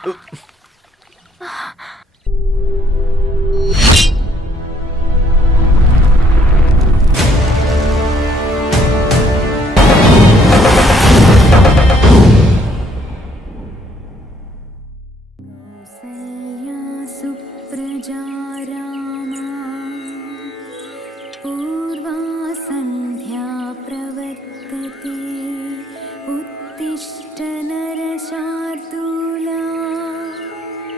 सुप्रजा रामा पूर्वा संध्या प्रवर्तते उत्तिष्ठ नरशार्दूला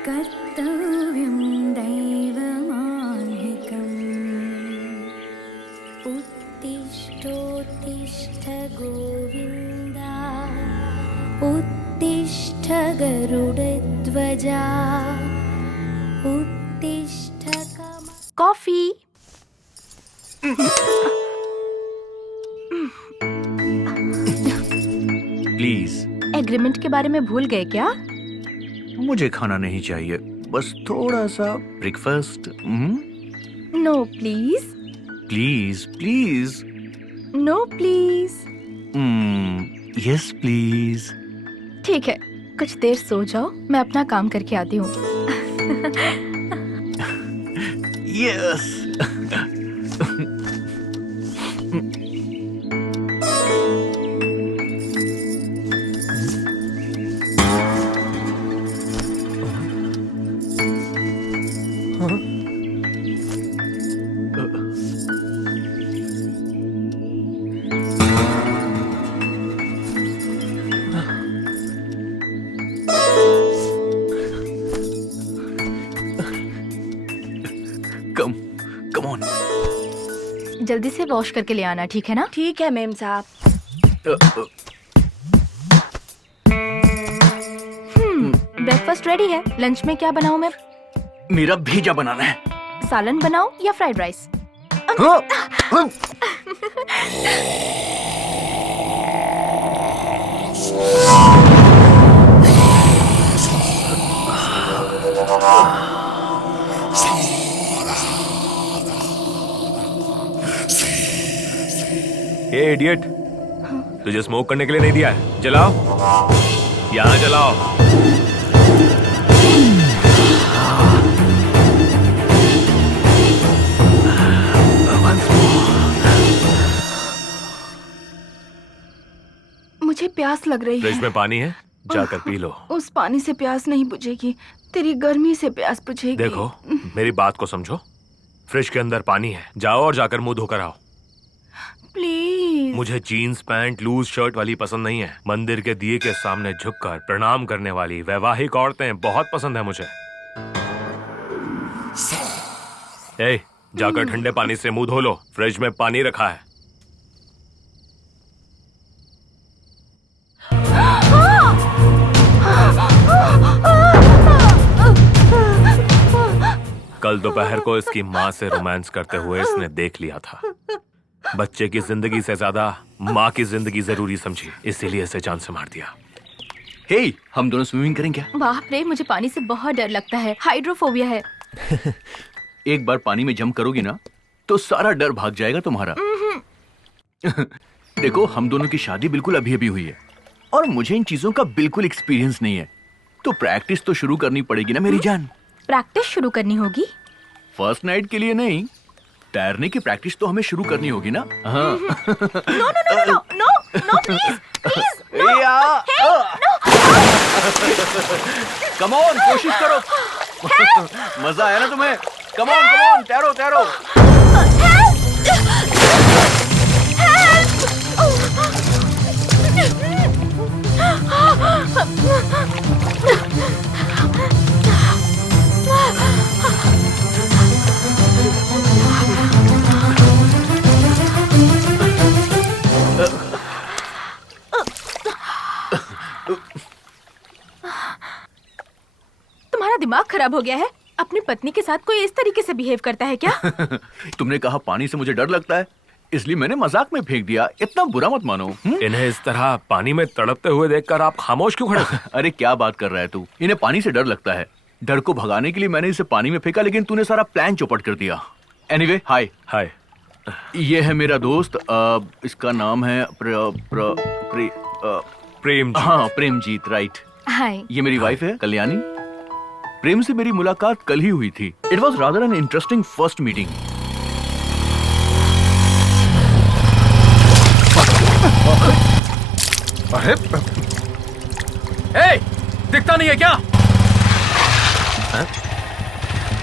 कर्तव्यं दैवमान्धिकम् उत्तिष्ठोत्तिष्ठ गोविन्दा उत्तिष्ठ गरुडध्वजा उत्तिष्ठ कॉफी। प्लीज। एग्रीमेंट के बारे में भूल गए क्या? मुझे खाना नहीं चाहिए, बस थोड़ा सा breakfast. No please. Please please. No please. Yes please. ठीक है, कुछ देर सो जाओ, मैं अपना काम करके आती हूँ। यस। Come on. जल्दी से वॉश करके ले आना, ठीक है ना? ठीक है मेम साहब। ब्रेकफास्ट रेडी है। लंच में क्या बनाऊं मैं? मेरा भेजा बनाना है। सालन बनाऊं या फ्राइड राइस? ए इडियट, तुझे स्मोक करने के लिए नहीं दिया है। जलाओ, यहाँ जलाओ। मुझे प्यास लग रही फ्रिज है। में पानी है, जाकर पी लो। उस पानी से प्यास नहीं बुझेगी, तेरी गर्मी से प्यास बुझेगी। देखो, मेरी बात को समझो। फ्रिज के अंदर पानी है, जाओ और जाकर मुंह धोकर आओ। प्लीज। मुझे जीन्स पैंट लूज शर्ट वाली पसंद नहीं है। मंदिर के दिए के सामने झुककर प्रणाम करने वाली वैवाहिक औरतें बहुत पसंद है मुझे। ए, जाकर ठंडे पानी से मुंह धो लो, फ्रिज में पानी रखा है। कल दोपहर को इसकी माँ से रोमांस करते हुए इसने देख लिया था। बच्चे की जिंदगी से ज्यादा माँ की जिंदगी जरूरी समझी, इसीलिए इसे जान से मार दिया। हे, हम दोनों स्विमिंग करें क्या? बाप रे, मुझे पानी से बहुत डर लगता है, हाइड्रोफोबिया है। एक बार पानी में जंप करोगी ना तो सारा डर भाग जाएगा तुम्हारा। देखो, हम दोनों की शादी बिल्कुल अभी अभी हुई है और मुझे इन चीजों का बिल्कुल एक्सपीरियंस नहीं है, तो प्रैक्टिस तो शुरू करनी पड़ेगी ना मेरी जान। प्रैक्टिस शुरू करनी होगी? फर्स्ट नाइट के लिए नहीं, तैरने की प्रैक्टिस तो हमें शुरू करनी होगी ना। हाँ। No no no no no no please please no. Come on, कोशिश करो। मजा आया ना तुम्हें? कम ऑन, तैरो तैरो। तुम्हारा दिमाग खराब हो गया है? अपनी पत्नी के साथ कोई इस तरीके से बिहेव करता है क्या? तुमने कहा पानी से मुझे डर लगता है, इसलिए मैंने मजाक में फेंक दिया। इतना बुरा मत मानो। इन्हें इस तरह पानी में तड़पते हुए देखकर आप खामोश क्यों खड़े थे? अरे क्या बात कर रहा है तू? इन्हें पानी से डर लगता है। डर को भगाने के लिए मैंने इसे पानी में फेंका, लेकिन तूने सारा प्लान चौपट कर दिया। एनीवे, हाय। हाय। ये है मेरा दोस्त, इसका नाम है प्रेम। हाँ, प्रेमजीत, राइट। हाय। ये मेरी वाइफ है कल्याणी। प्रेम से मेरी मुलाकात कल ही हुई थी। It was rather an interesting first meeting. अरे ए, दिखता नहीं है क्या?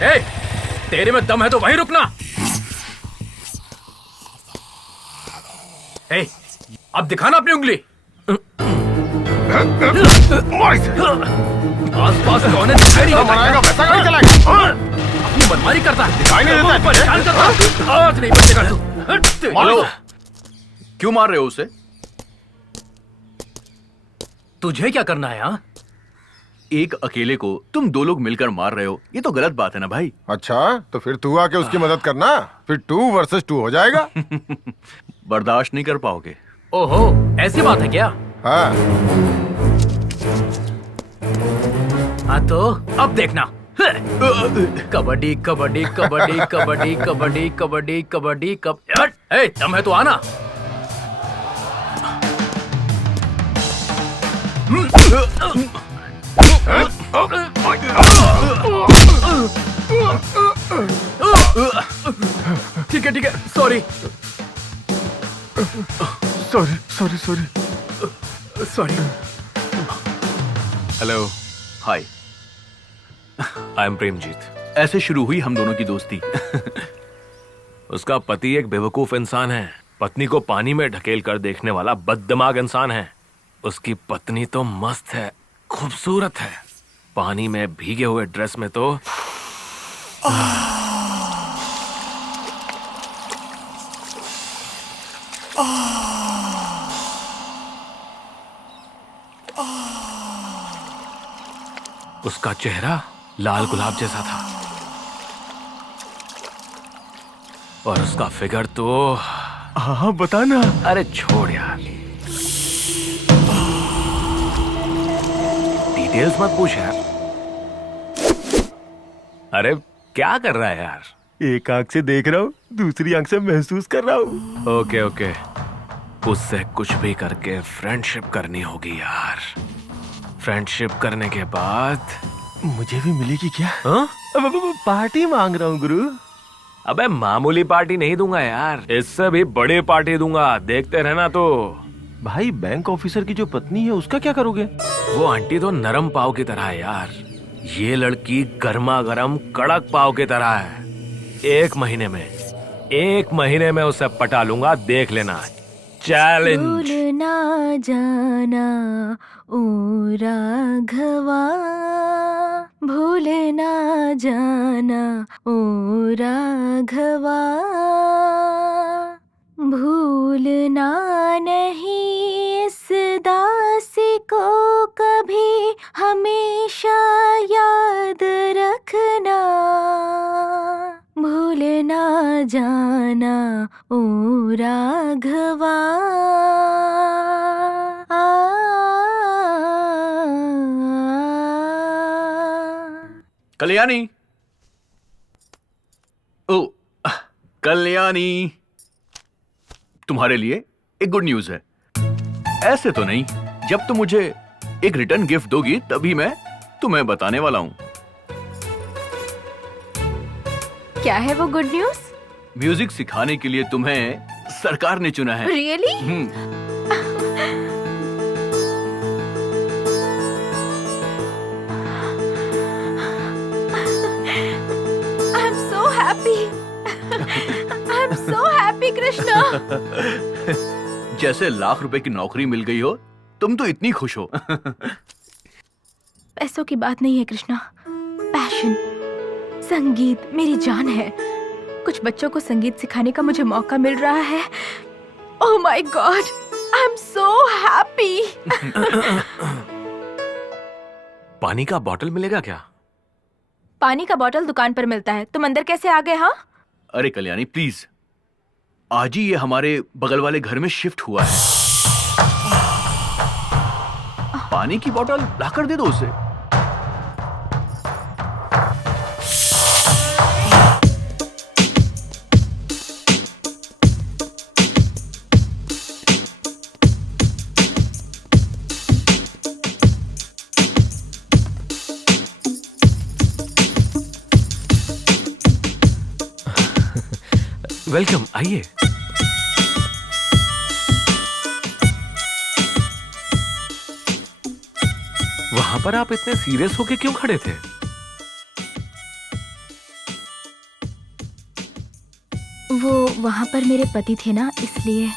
ए, तेरे में दम है तो वहीं रुकना। ए, अब दिखाना अपनी उंगली। आसपास कौन है दिखाई नहीं देता। वैसा गाड़ी चलाएगा। अपनी मनमानी करता है, दिखाई नहीं देता है। परेशान करता है। आज नहीं बचेगा तू। मारो। क्यों मार रहे हो उसे? तुझे क्या करना है? यहाँ एक अकेले को तुम दो लोग मिलकर मार रहे हो, ये तो गलत बात है ना भाई। अच्छा तो फिर तू आके उसकी मदद करना, फिर 2 वर्सेस 2 हो जाएगा। बर्दाश्त नहीं कर पाओगे। ओहो, ऐसी बात है क्या? हाँ हाँ तो अब देखना। कबड्डी कबड्डी कबड्डी कबड्डी कबड्डी कबड्डी कबड्डी कबड्डी। दम है तो आना। ठीक है, sorry sorry sorry sorry sorry. Hello, hi. I am Premjit. ऐसे शुरू हुई हम दोनों की दोस्ती। उसका पति एक बेवकूफ इंसान है, पत्नी को पानी में ढकेल कर देखने वाला बददिमाग इंसान है। उसकी पत्नी तो मस्त है, खूबसूरत है, पानी में भीगे हुए ड्रेस में तो उसका चेहरा लाल गुलाब जैसा था और उसका फिगर तो हाँ बताना। अरे छोड़ यार, डिटेल्स मत पूछ यार। अरे क्या कर रहा है यार? एक आंख से देख रहा हूँ, दूसरी आंख से महसूस कर रहा हूँ। ओके ओके, उससे कुछ भी करके फ्रेंडशिप करनी होगी यार। फ्रेंडशिप करने के बाद मुझे भी मिलेगी क्या? हाँ? अब पार्टी मांग रहा हूँ गुरु। अबे मामूली पार्टी नहीं दूंगा यार, इससे भी बड़ी पार्टी दूंगा, देखते रहना। तो भाई बैंक ऑफिसर की जो पत्नी है उसका क्या करोगे? वो आंटी तो नरम पाव की तरह है यार, ये लड़की गर्मा गर्म कड़क पाव की तरह है। एक महीने में उसे पटा लूंगा, देख लेना। चैलेंज। भूल ना जाना ओ राघवा, भूल ना जाना ओ राघवा, भूलना नहीं इस दासी को कभी, हमेशा याद रखना, भूल ना जाना ओ राघवा। कल्याणी, ओ कल्याणी, तुम्हारे लिए एक गुड न्यूज है। ऐसे तो नहीं, जब तुम मुझे एक रिटर्न गिफ्ट दोगी तभी मैं तुम्हें बताने वाला हूँ। क्या है वो गुड न्यूज? म्यूजिक सिखाने के लिए तुम्हें सरकार ने चुना है। Really? I am so happy, I am so happy Krishna. जैसे लाख रुपए की नौकरी मिल गई हो, तुम तो इतनी खुश हो। पैसों की बात नहीं है कृष्णा, पैशन, संगीत मेरी जान है। कुछ बच्चों को संगीत सिखाने का मुझे मौका मिल रहा है। Oh my God, I am so happy. पानी का बॉटल मिलेगा क्या? पानी का बॉटल दुकान पर मिलता है, तुम अंदर कैसे आ गए? हाँ अरे कल्याणी प्लीज, आज ही ये हमारे बगल वाले घर में शिफ्ट हुआ है। पानी की बोतल लाकर दे दो उसे। वेलकम, आइए। वहां पर आप इतने सीरियस होके क्यों खड़े थे? वो वहां पर मेरे पति थे ना, इसलिए।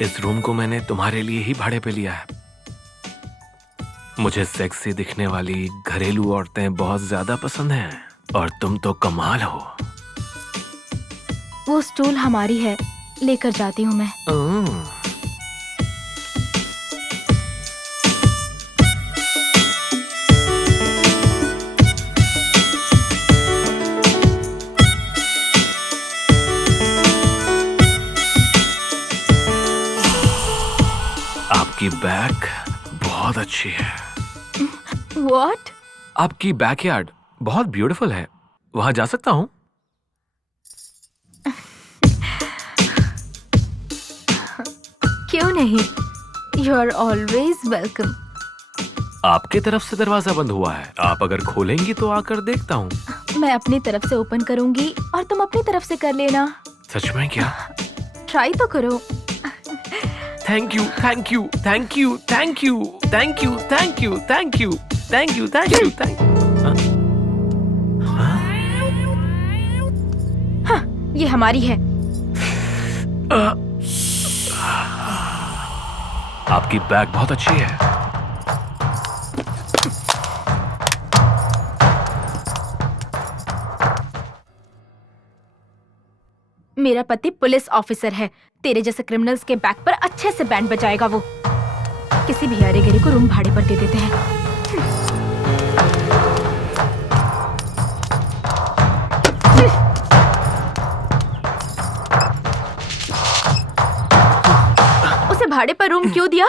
इस रूम को मैंने तुम्हारे लिए ही भाड़े पे लिया है। मुझे सेक्सी दिखने वाली घरेलू औरतें बहुत ज्यादा पसंद हैं और तुम तो कमाल हो। वो स्टूल हमारी है, लेकर जाती हूँ मैं। आपकी बैक बहुत अच्छी है। What? आपकी बैकयार्ड बहुत ब्यूटीफुल है। वहां जा सकता हूँ? क्यों नहीं? You are always welcome. आपके तरफ से दरवाजा बंद हुआ है। आप अगर खोलेंगी तो आकर देखता हूँ। मैं अपनी तरफ से ओपन करूंगी और तुम अपनी तरफ से कर लेना। सच में क्या? ट्राई तो करो। Thank you, thank you, thank you, thank you, thank you, thank you, thank you, thank you, thank you, thank हाँ, ये हमारी है। आपकी बैग बहुत अच्छी है। मेरा पति पुलिस ऑफिसर है। तेरे जैसे क्रिमिनल्स के बैक पर अच्छे से बैंड बजाएगा वो। किसी भी हरे गिरे को रूम भाड़े पर दे देते हैं। उसे भाड़े पर रूम क्यों दिया?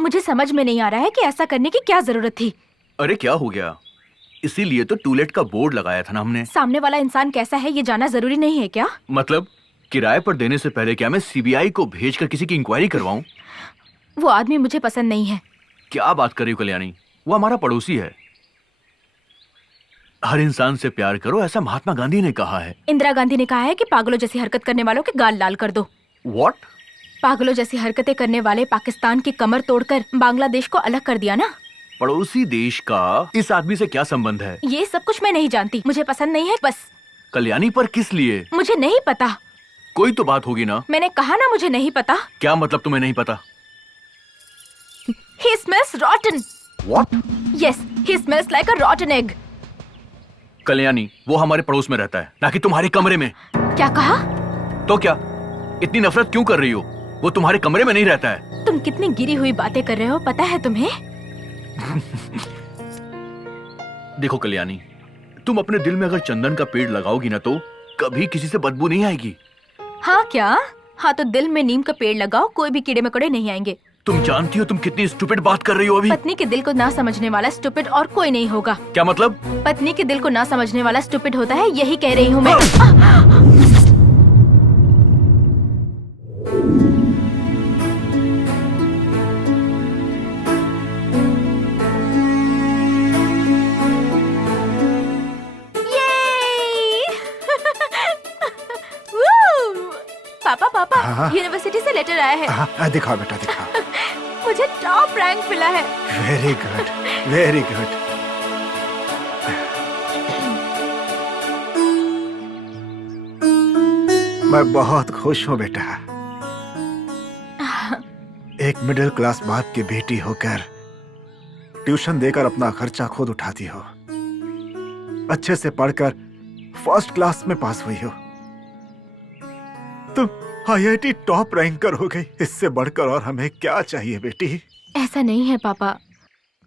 मुझे समझ में नहीं आ रहा है कि ऐसा करने की क्या जरूरत थी। अरे क्या हो गया? इसीलिए तो टूलेट का बोर्ड लगाया था ना हमने। सामने वाला इंसान कैसा है ये जानना जरूरी नहीं है क्या? मतलब किराए पर देने से पहले क्या मैं सीबीआई को भेजकर किसी की इंक्वायरी करवाऊं? वो आदमी मुझे पसंद नहीं है। क्या बात कर रही हो कल्याणी? वो हमारा पड़ोसी है। हर इंसान से प्यार करो, ऐसा महात्मा गांधी ने कहा है। इंदिरा गांधी ने कहा है कि पागलों जैसी हरकत करने वालों के गाल लाल कर दो। व्हाट? पागलों जैसी हरकतें करने वाले पाकिस्तान की कमर तोड़कर बांग्लादेश को अलग कर दिया ना। पड़ोसी देश का इस आदमी से क्या संबंध है? ये सब कुछ मैं नहीं जानती, मुझे पसंद नहीं है बस। कल्याणी पर किस लिए? मुझे नहीं पता। कोई तो बात होगी ना। मैंने कहा ना मुझे नहीं पता। क्या मतलब तुम्हें नहीं पता? He smells rotten. What? Yes, he smells like a rotten egg. Kalyani, वो हमारे पड़ोस में रहता है, ना कि तुम्हारे कमरे में। क्या कहा? तो क्या? इतनी नफरत क्यों कर रही हो? वो तुम्हारे कमरे में नहीं रहता है। तुम कितनी गिरी हुई बातें कर रहे हो पता है तुम्हें? देखो कल्याणी, तुम अपने दिल में अगर चंदन का पेड़ लगाओगी ना तो कभी किसी से बदबू नहीं आएगी। हाँ क्या? हाँ तो दिल में नीम का पेड़ लगाओ, कोई भी कीड़े मकोड़े नहीं आएंगे। तुम जानती हो तुम कितनी स्टूपिड बात कर रही हो अभी। पत्नी के दिल को ना समझने वाला स्टूपिड और कोई नहीं होगा। क्या मतलब? पत्नी के दिल को ना समझने वाला स्टूपिड होता है, यही कह रही हूँ मैं। पापा पापा, हाँ? यूनिवर्सिटी से लेटर आया है। दिखाओ बेटा दिखाओ। मुझे टॉप रैंक मिला है। Very good, very good. मैं बहुत खुश हूँ बेटा। एक मिडिल क्लास बाप की बेटी होकर ट्यूशन देकर अपना खर्चा खुद उठाती हो, अच्छे से पढ़कर फर्स्ट क्लास में पास हुई हो, तुम आईआईटी टॉप रैंकर हो गई। इससे बढ़कर और हमें क्या चाहिए बेटी? ऐसा नहीं है पापा,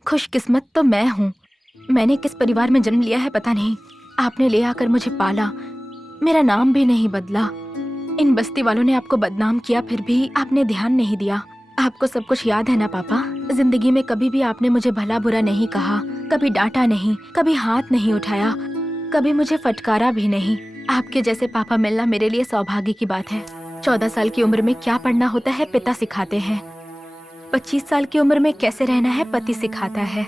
खुशकिस्मत तो मैं हूँ। मैंने किस परिवार में जन्म लिया है पता नहीं। आपने ले आकर मुझे पाला, मेरा नाम भी नहीं बदला। इन बस्ती वालों ने आपको बदनाम किया, फिर भी आपने ध्यान नहीं दिया। आपको सब कुछ याद है ना पापा? जिंदगी में कभी भी आपने मुझे भला बुरा नहीं कहा, कभी डांटा नहीं, कभी हाथ नहीं उठाया, कभी मुझे फटकारा भी नहीं। आपके जैसे पापा मिलना मेरे लिए सौभाग्य की बात है। 14 साल की उम्र में क्या पढ़ना होता है पिता सिखाते हैं। 25 साल की उम्र में कैसे रहना है पति सिखाता है।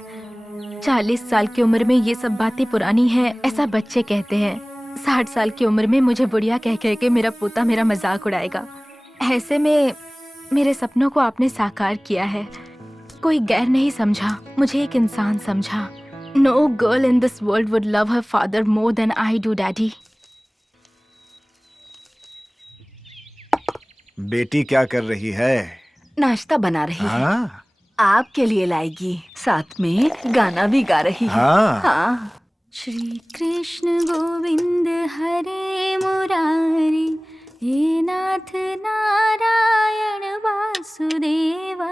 40 साल की उम्र में ये सब बातें पुरानी हैं, ऐसा बच्चे कहते हैं। 60 साल की उम्र में मुझे बुढ़िया कह कह के मेरा पोता मेरा मजाक उड़ाएगा। ऐसे में मेरे सपनों को आपने साकार किया है। कोई गैर नहीं समझा, मुझे एक इंसान समझा। No girl in this world would love her father more than I do daddy. बेटी क्या कर रही है? नाश्ता बना रही है। हाँ आपके लिए लाएगी, साथ में गाना भी गा रही है। हाँ। हाँ। श्री कृष्ण गोविंद हरे मुरारी, हे नाथ नारायण वासुदेवा।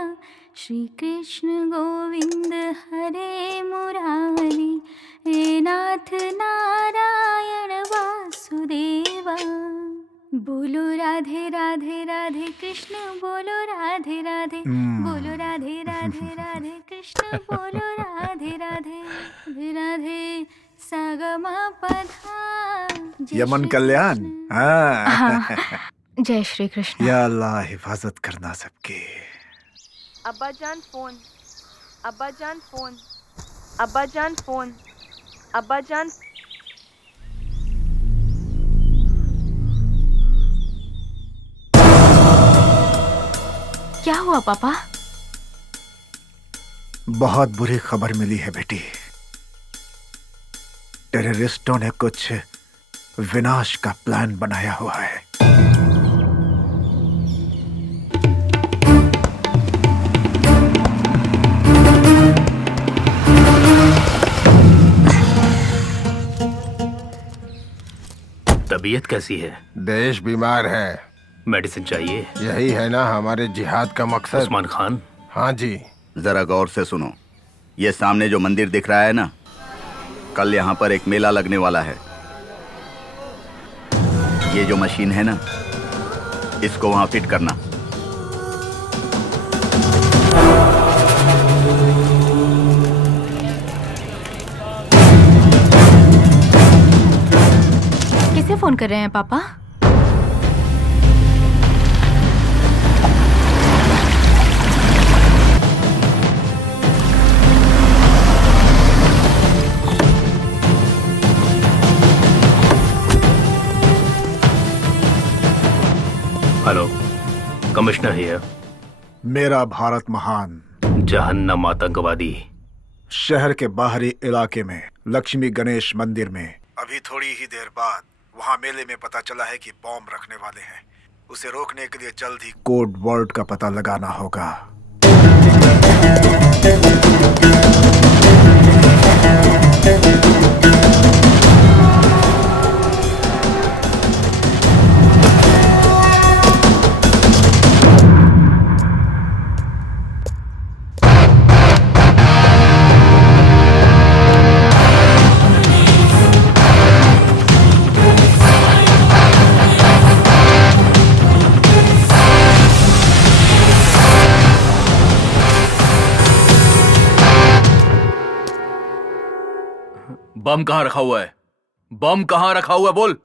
श्री कृष्ण गोविंद हरे मुरारी, हे नाथ नारायण वासुदेवा। बोलो राधे राधे राधे कृष्ण, बोलो राधे राधे, बोलो राधे राधे राधे कृष्ण, बोलो राधे राधे राधे राधे सागमा पधा। यमन कल्याण। हाँ। जय श्री कृष्ण। या अल्लाह हिफाजत करना सबकी। अब्बा जान फोन, अब्बा जान फोन, अब्बा जान फोन, अब्बा जान। क्या हुआ पापा? बहुत बुरी खबर मिली है बेटी। टेररिस्टों ने कुछ विनाश का प्लान बनाया हुआ है। तबीयत कैसी है? देश बीमार है। मेडिसिन चाहिए? यही है ना हमारे जिहाद का मकसद। उस्मान खान। हाँ जी। जरा गौर से सुनो। ये सामने जो मंदिर दिख रहा है ना, कल यहाँ पर एक मेला लगने वाला है। ये जो मशीन है ना, इसको वहाँ फिट करना। किसे फोन कर रहे हैं पापा? Hello, commissioner here. मेरा भारत महान। जहन्नम आतंकवादी। शहर के बाहरी इलाके में लक्ष्मी गणेश मंदिर में अभी थोड़ी ही देर बाद वहाँ मेले में पता चला है कि बॉम्ब रखने वाले हैं। उसे रोकने के लिए जल्द ही कोड वर्ड का पता लगाना होगा। बम कहाँ रखा हुआ है? बम कहाँ रखा हुआ है? बोल।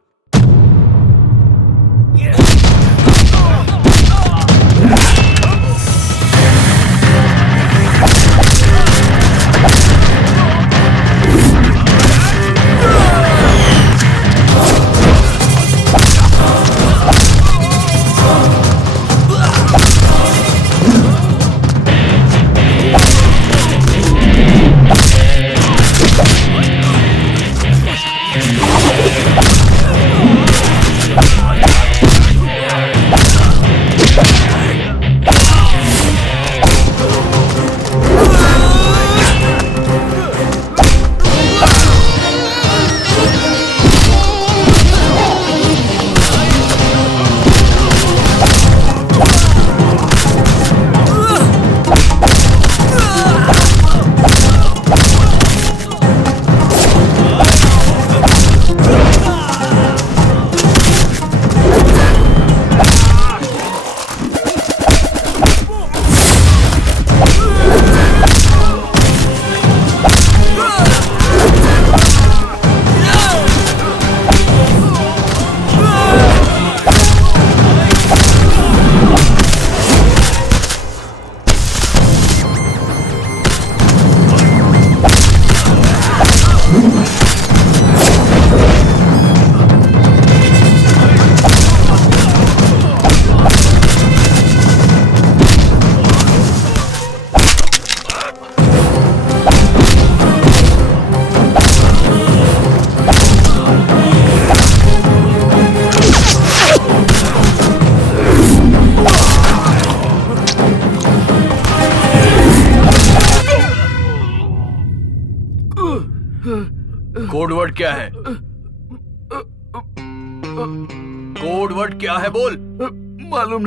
कोड वर्ड क्या है? कोड वर्ड क्या है बोल? मालूम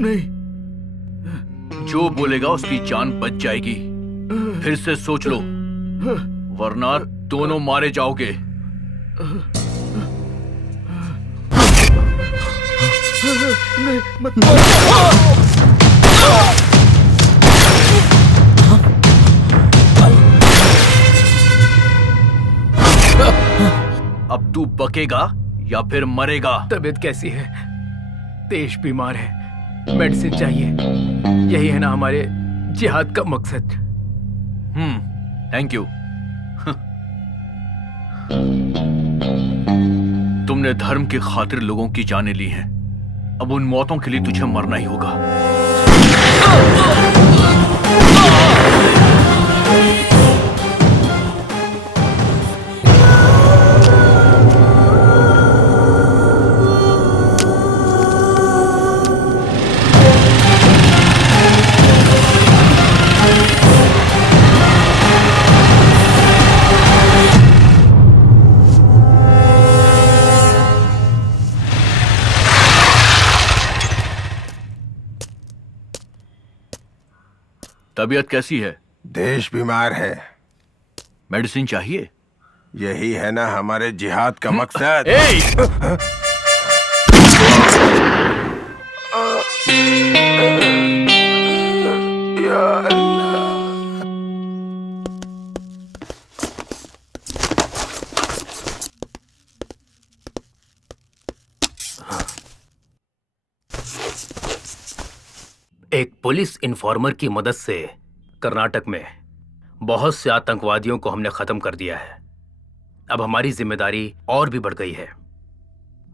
नहीं। जो बोलेगा उसकी जान बच जाएगी। फिर से सोच लो, वरना दोनों मारे जाओगे। अब तू बकेगा या फिर मरेगा? तबीयत कैसी है? देश बीमार है, मेडिसिन चाहिए। यही है ना हमारे जिहाद का मकसद। Thank you. तुमने धर्म की खातिर लोगों की जानें ली हैं। अब उन मौतों के लिए तुझे मरना ही होगा। तबीयत कैसी है? देश बीमार है। मेडिसिन चाहिए? यही है ना हमारे जिहाद का मकसद। या अल्लाह। एक पुलिस इन्फॉर्मर की मदद से कर्नाटक में बहुत से आतंकवादियों को हमने खत्म कर दिया है। अब हमारी जिम्मेदारी और भी बढ़ गई है।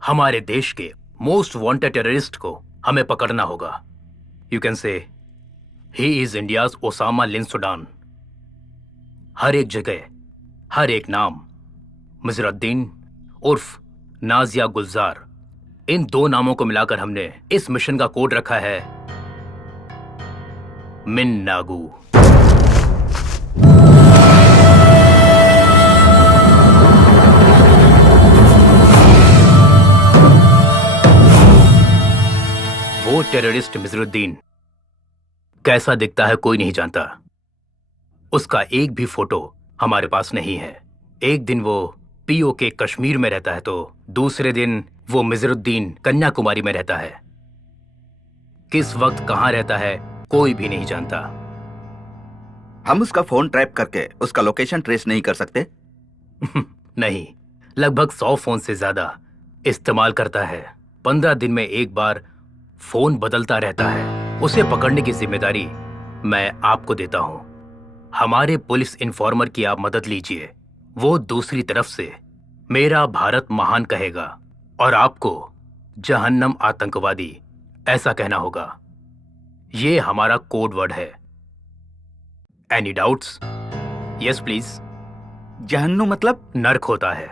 हमारे देश के मोस्ट वांटेड टेररिस्ट को हमें पकड़ना होगा। You can say he is India's Osama bin Laden. हर एक जगह, हर एक नाम, मिजरुद्दीन उर्फ नाजिया गुलजार, इन दो नामों को मिलाकर हमने इस मिशन का कोड रखा है मिन्नागू। वो टेररिस्ट मिजरुद्दीन कैसा दिखता है कोई नहीं जानता। उसका एक भी फोटो हमारे पास नहीं है। एक दिन वो पीओके कश्मीर में रहता है तो दूसरे दिन वो मिजरुद्दीन कन्याकुमारी में रहता है। किस वक्त कहां रहता है कोई भी नहीं जानता। हम उसका फोन ट्रैप करके उसका लोकेशन ट्रेस नहीं कर सकते? नहीं, लगभग 100 फोन से ज्यादा इस्तेमाल करता है। 15 दिन में एक बार फोन बदलता रहता है। उसे पकड़ने की जिम्मेदारी मैं आपको देता हूं। हमारे पुलिस इन्फॉर्मर की आप मदद लीजिए। वो दूसरी तरफ से मेरा भारत महान कहेगा और आपको जहन्नम आतंकवादी ऐसा कहना होगा। ये हमारा कोड वर्ड है। Any doubts? Yes please. जहन्नुम मतलब? नरक होता है।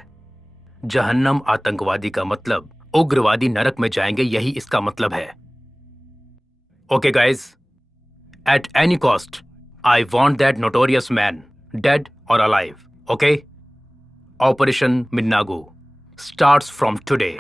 जहन्नम आतंकवादी का मतलब उग्रवादी नरक में जाएंगे, यही इसका मतलब है। Okay guys, at any cost I want that notorious man dead और अलाइव। Okay? Operation Minnagu starts from today.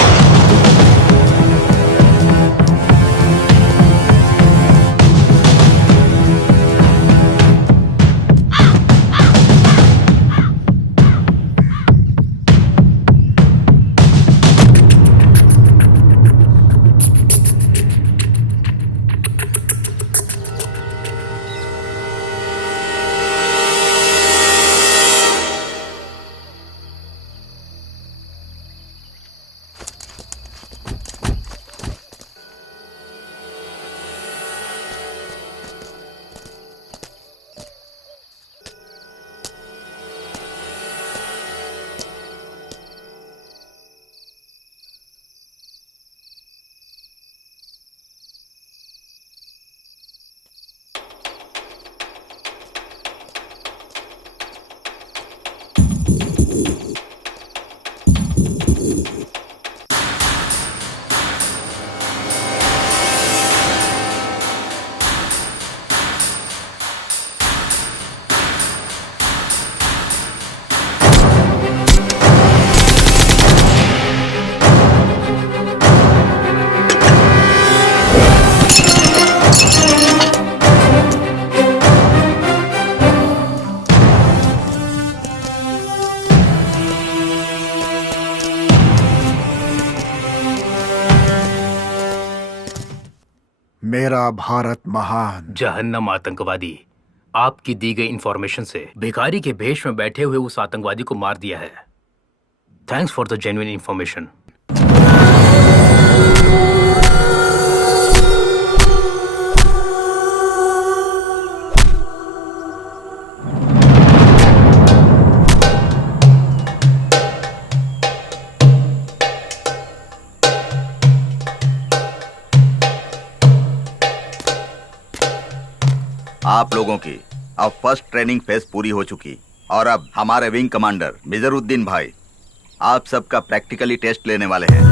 मेरा भारत महान। जहन्नम आतंकवादी आपकी दी गई इंफॉर्मेशन से भिखारी के भेष में बैठे हुए उस आतंकवादी को मार दिया है। Thanks for the genuine information. आप लोगों की अब फर्स्ट ट्रेनिंग फेज पूरी हो चुकी और अब हमारे विंग कमांडर मिजरुद्दीन भाई आप सबका प्रैक्टिकली टेस्ट लेने वाले हैं।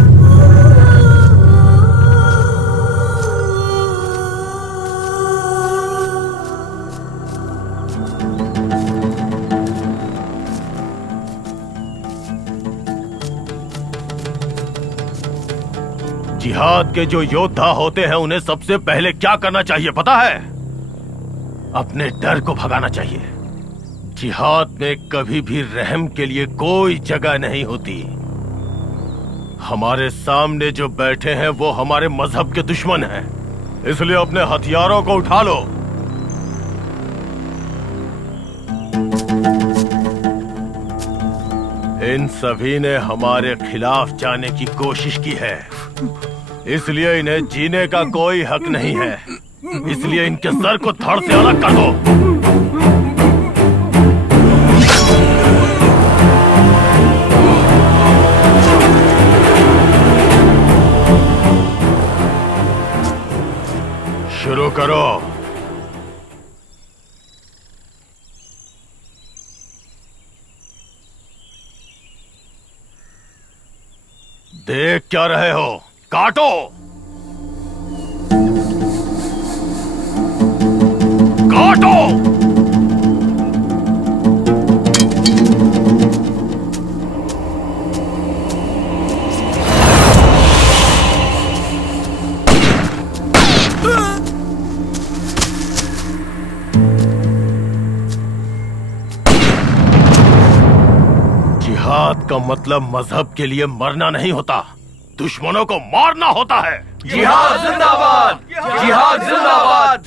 जिहाद के जो योद्धा होते हैं उन्हें सबसे पहले क्या करना चाहिए पता है? अपने डर को भगाना चाहिए। जिहाद में कभी भी रहम के लिए कोई जगह नहीं होती। हमारे सामने जो बैठे हैं वो हमारे मजहब के दुश्मन हैं, इसलिए अपने हथियारों को उठा लो। इन सभी ने हमारे खिलाफ जाने की कोशिश की है, इसलिए इन्हें जीने का कोई हक नहीं है। इसलिए इनके सर को धड़ से अलग कर दो। शुरू करो। देख क्या रहे हो, काटो काटो। जिहाद का मतलब मजहब के लिए मरना नहीं होता, दुश्मनों को मारना होता है। जिहाद जिंदाबाद, जिहाद जिंदाबाद।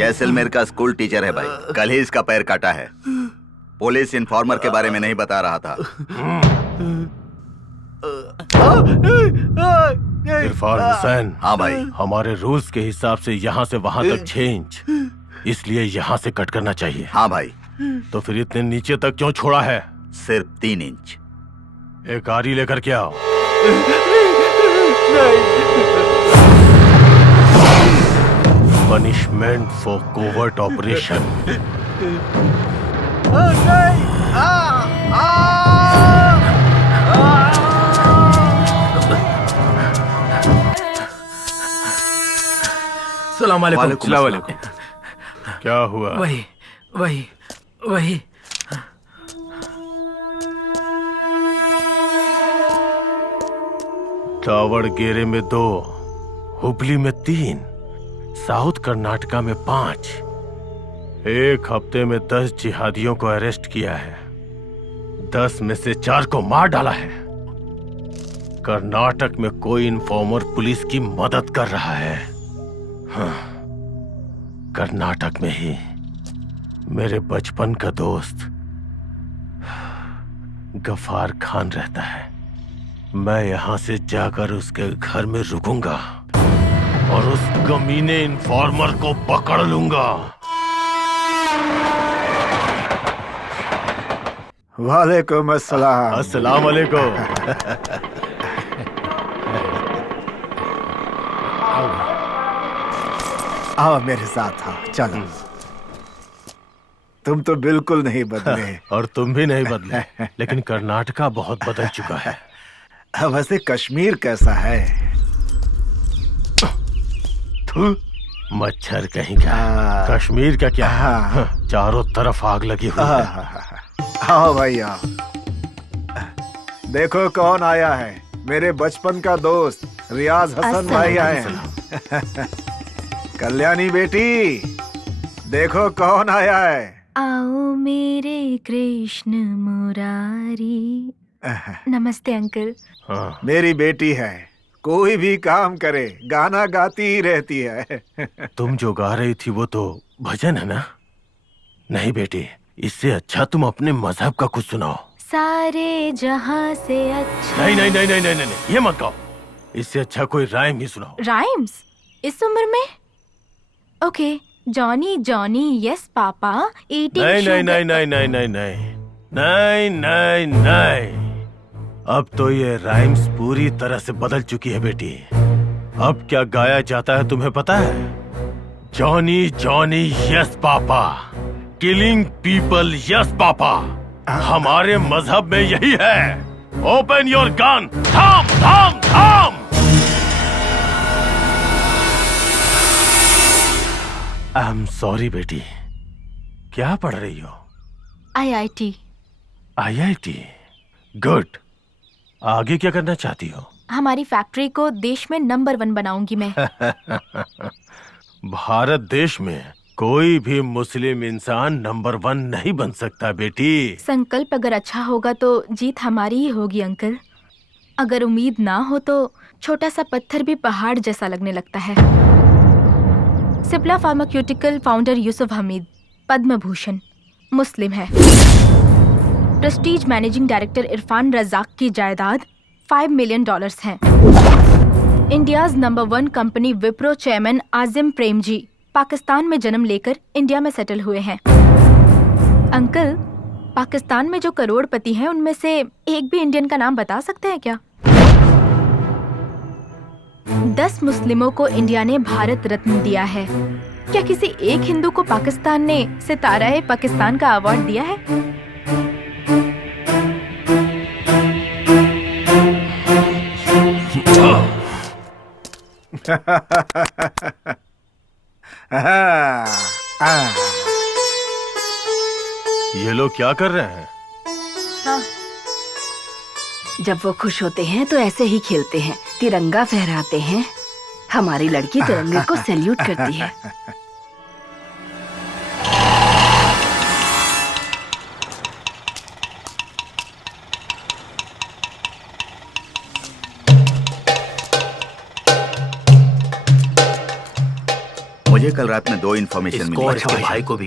जैसलमेर का स्कूल टीचर है भाई, कल ही इसका पैर काटा है। पुलिस इन्फॉर्मर के बारे में नहीं बता रहा था। इरफान हुसैन। हाँ भाई। हमारे रूल्स के हिसाब से यहाँ से वहाँ तक 6 इंच, इसलिए यहाँ से कट करना चाहिए। हाँ भाई। तो फिर इतने नीचे तक क्यों छोड़ा है? सिर्फ 3 इंच। एक आरी लेकर के आओ। Punishment for covert operation. सलाम अलैकुम। सलाम अलैकुम। क्या हुआ? वही दावड़गेरे में 2, हुबली में 3, साउथ कर्नाटका में 5। एक हफ्ते में 10 जिहादियों को अरेस्ट किया है। 10 में से 4 को मार डाला है। कर्नाटक में कोई इन्फॉर्मर पुलिस की मदद कर रहा है। हाँ, कर्नाटक में ही मेरे बचपन का दोस्त गफार खान रहता है। मैं यहां से जाकर उसके घर में रुकूंगा और उस कमीने इन्फॉर्मर को पकड़ लूंगा। वालेकुम अस्सलाम। अस्सलाम वालेकुम। आओ मेरे साथ, आओ चलो। तुम तो बिल्कुल नहीं बदले। और तुम भी नहीं बदले, लेकिन कर्नाटका बहुत बदल चुका है। वैसे कश्मीर कैसा है? थू, मच्छर कहीं का। कश्मीर का क्या? चारों तरफ आग लगी हुई है। आओ भाई आओ। देखो कौन आया है, मेरे बचपन का दोस्त रियाज हसन भाई आए हैं। कल्याणी बेटी, देखो कौन आया है। आओ मेरे कृष्ण मुरारी। नमस्ते अंकल। हाँ। मेरी बेटी है, कोई भी काम करे गाना गाती ही रहती है। तुम जो गा रही थी वो तो भजन है ना? नहीं बेटी, इससे अच्छा तुम अपने मजहब का कुछ सुनाओ। सारे जहां से अच्छा। नहीं नहीं नहीं नहीं नहीं नहीं, ये मत गाओ। इससे अच्छा कोई राइम ही सुनाओ। राइम्स इस उम्र में? Okay, Johnny Johnny yes papa eating नहीं नहीं नहीं नहीं नहीं नहीं नहीं नहीं नहीं नहीं। अब तो ये राइम्स पूरी तरह से बदल चुकी है बेटी। अब क्या गाया जाता है तुम्हें पता है? Johnny Johnny yes papa, killing people yes papa. हमारे मजहब में यही है। ओपन योर गन, थाम थाम थाम। आई एम सॉरी बेटी, क्या पढ़ रही हो? IIT। IIT, good. आगे क्या करना चाहती हो? हमारी फैक्ट्री को देश में नंबर 1 बनाऊंगी मैं। भारत देश में कोई भी मुस्लिम इंसान नंबर 1 नहीं बन सकता बेटी। संकल्प अगर अच्छा होगा तो जीत हमारी ही होगी अंकल। अगर उम्मीद ना हो तो छोटा सा पत्थर भी पहाड़ जैसा लगने लगता है। Cipla pharmaceutical founder Yusuf Hamied, Padma Bhushan, Muslim है। Prestige managing director Irfan Razack की जायदाद $5 मिलियन है। India's number 1 company Wipro chairman Azim Premji Pakistan में जन्म लेकर इंडिया में सेटल हुए हैं। अंकल, पाकिस्तान में जो करोड़पति हैं उनमें से एक भी इंडियन का नाम बता सकते हैं क्या? 10 मुस्लिमों को इंडिया ने भारत रत्न दिया है। क्या किसी एक हिंदू को पाकिस्तान ने सितारा पाकिस्तान का अवार्ड दिया है? ये लोग क्या कर रहे हैं? जब वो खुश होते हैं तो ऐसे ही खेलते हैं, तिरंगा फहराते हैं। हमारी लड़की तिरंगे को सैल्यूट करती है। मुझे कल रात में 2 इन्फॉर्मेशन इसको और मिली। इसके भाई को भी।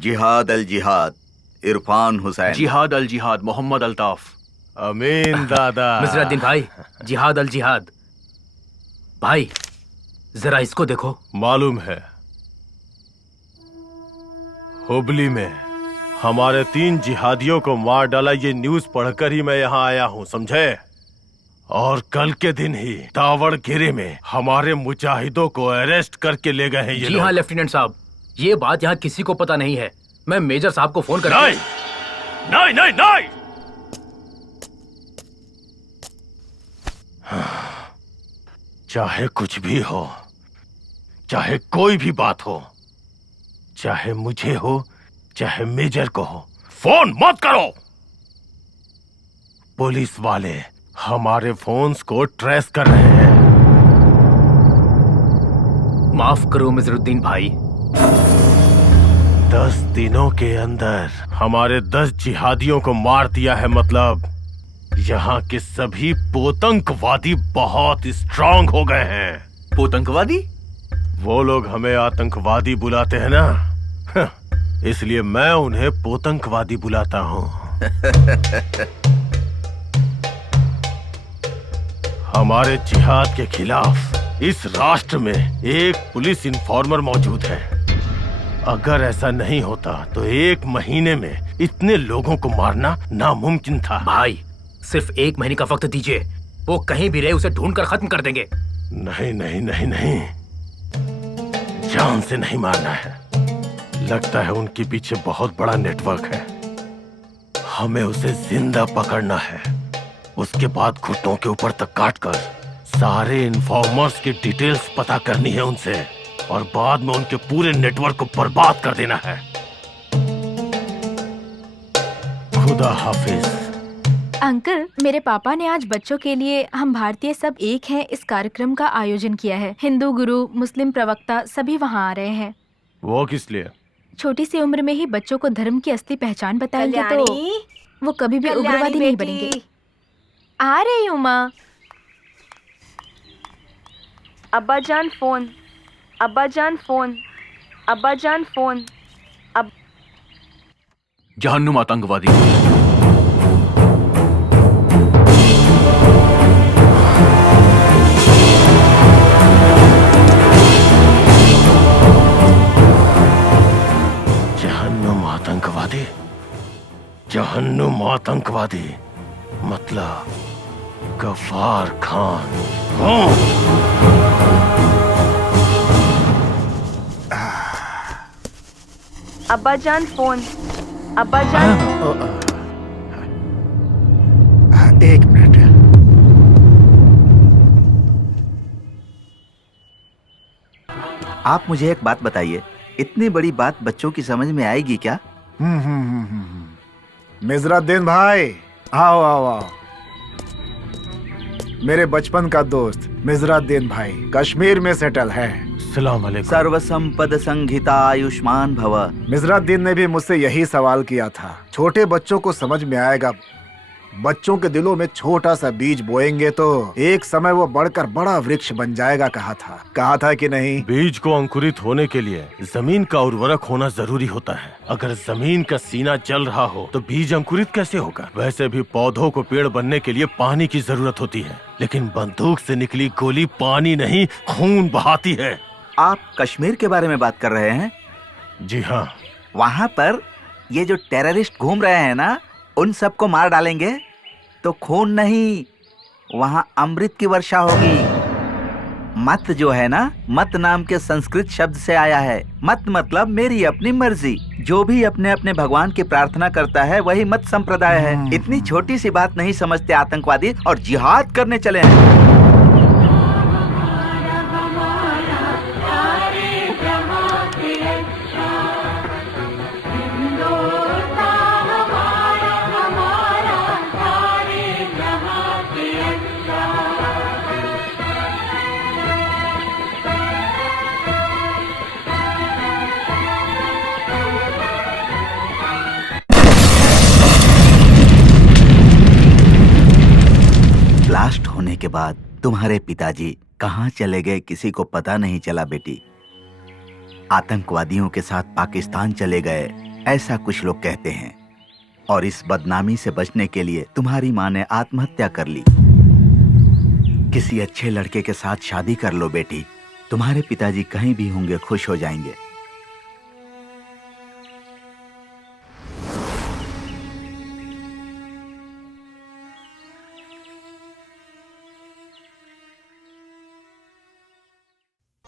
जिहाद अल जिहाद इरफान हुसैन। जिहाद अल जिहाद मोहम्मद अल्ताफ। अमीन दादा। मिजरुद्दीन भाई, जिहाद अल जिहाद। भाई जरा इसको देखो। मालूम है, हुबली में हमारे 3 जिहादियों को मार डाला, ये न्यूज पढ़कर ही मैं यहाँ आया हूँ, समझे? और कल के दिन ही दावड़गिरी में हमारे मुजाहिदों को अरेस्ट करके ले गए हैं ये जी लोग। हाँ लेफ्टिनेंट साहब, ये बात यहाँ किसी को पता नहीं है। मैं मेजर साहब को फोन कर। नहीं नहीं नहीं नहीं। चाहे कुछ भी हो, चाहे कोई भी बात हो, चाहे मुझे हो चाहे मेजर को हो, फोन मत करो। पुलिस वाले हमारे फोन्स को ट्रेस कर रहे हैं। माफ करो मिजरुद्दीन भाई। 10 दिनों के अंदर हमारे 10 जिहादियों को मार दिया है, मतलब यहाँ के सभी पोतंकवादी बहुत स्ट्रांग हो गए हैं। पोतंकवादी? वो लोग हमें आतंकवादी बुलाते हैं ना, इसलिए मैं उन्हें पोतंकवादी बुलाता हूँ। हमारे जिहाद के खिलाफ इस राष्ट्र में एक पुलिस इन्फॉर्मर मौजूद है। अगर ऐसा नहीं होता तो 1 महीने में इतने लोगों को मारना नामुमकिन था। भाई सिर्फ 1 महीने का वक्त दीजिए, वो कहीं भी रहे उसे ढूंढकर खत्म कर देंगे। नहीं नहीं नहीं नहीं, जान से नहीं मारना है। लगता है उनके पीछे बहुत बड़ा नेटवर्क है। हमें उसे जिंदा पकड़ना है। उसके बाद घुटनों के ऊपर तक काटकर सारे इन्फॉर्मर्स की डिटेल्स पता करनी है उनसे, और बाद में उनके पूरे नेटवर्क को बर्बाद कर देना है। खुदा हाफिज। अंकल, मेरे पापा ने आज बच्चों के लिए हम भारतीय सब एक हैं इस कार्यक्रम का आयोजन किया है। हिंदू गुरु, मुस्लिम प्रवक्ता सभी वहाँ आ रहे हैं। वो किस लिए? छोटी सी उम्र में ही बच्चों को धर्म की असली पहचान बताएंगे तो वो कभी भी उग्रवादी नहीं बनेंगे। आ रही हूँ माँ। अब्बा जान फोन, अब्बा जान फोन, अब्बा जान फोन। जहन्नुम आतंकवादी। जहन्नुम आतंकवादी? जहन्नुम आतंकवादी मतलब गफ्फार खान। अब्बा जान फोन, अब्बा जान। एक मिनट। आप मुझे एक बात बताइए, इतनी बड़ी बात बच्चों की समझ में आएगी क्या? मिजरुद्दीन भाई, आओ आओ आओ। मेरे बचपन का दोस्त मिजरुद्दीन भाई कश्मीर में सेटल है। अस्सलाम वालेकुम। सर्व संपद संहिता आयुष्मान भव। मिजरुद्दीन ने भी मुझसे यही सवाल किया था। छोटे बच्चों को समझ में आएगा। बच्चों के दिलों में छोटा सा बीज बोएंगे तो एक समय वो बढ़कर बड़ा वृक्ष बन जाएगा। कहा था कि नहीं? बीज को अंकुरित होने के लिए जमीन का उर्वरक होना जरूरी होता है। अगर जमीन का सीना जल रहा हो तो बीज अंकुरित कैसे होगा? वैसे भी पौधों को पेड़ बनने के लिए पानी की जरूरत होती है, लेकिन बंदूक से निकली गोली पानी नहीं खून बहाती है। आप कश्मीर के बारे में बात कर रहे हैं? जी हाँ। वहाँ पर ये जो टेररिस्ट घूम रहे हैं ना, उन सबको मार डालेंगे तो खून नहीं, वहाँ अमृत की वर्षा होगी। मत जो है ना, मत नाम के संस्कृत शब्द से आया है। मत मतलब मेरी अपनी मर्जी। जो भी अपने अपने भगवान की प्रार्थना करता है वही मत संप्रदाय है। इतनी छोटी सी बात नहीं समझते आतंकवादी और जिहाद करने चले हैं। ब्लास्ट होने के बाद तुम्हारे पिताजी कहाँ चले गए किसी को पता नहीं चला बेटी। आतंकवादियों के साथ पाकिस्तान चले गए, ऐसा कुछ लोग कहते हैं। और इस बदनामी से बचने के लिए तुम्हारी माँ ने आत्महत्या कर ली। किसी अच्छे लड़के के साथ शादी कर लो बेटी, तुम्हारे पिताजी कहीं भी होंगे खुश हो जाएंगे।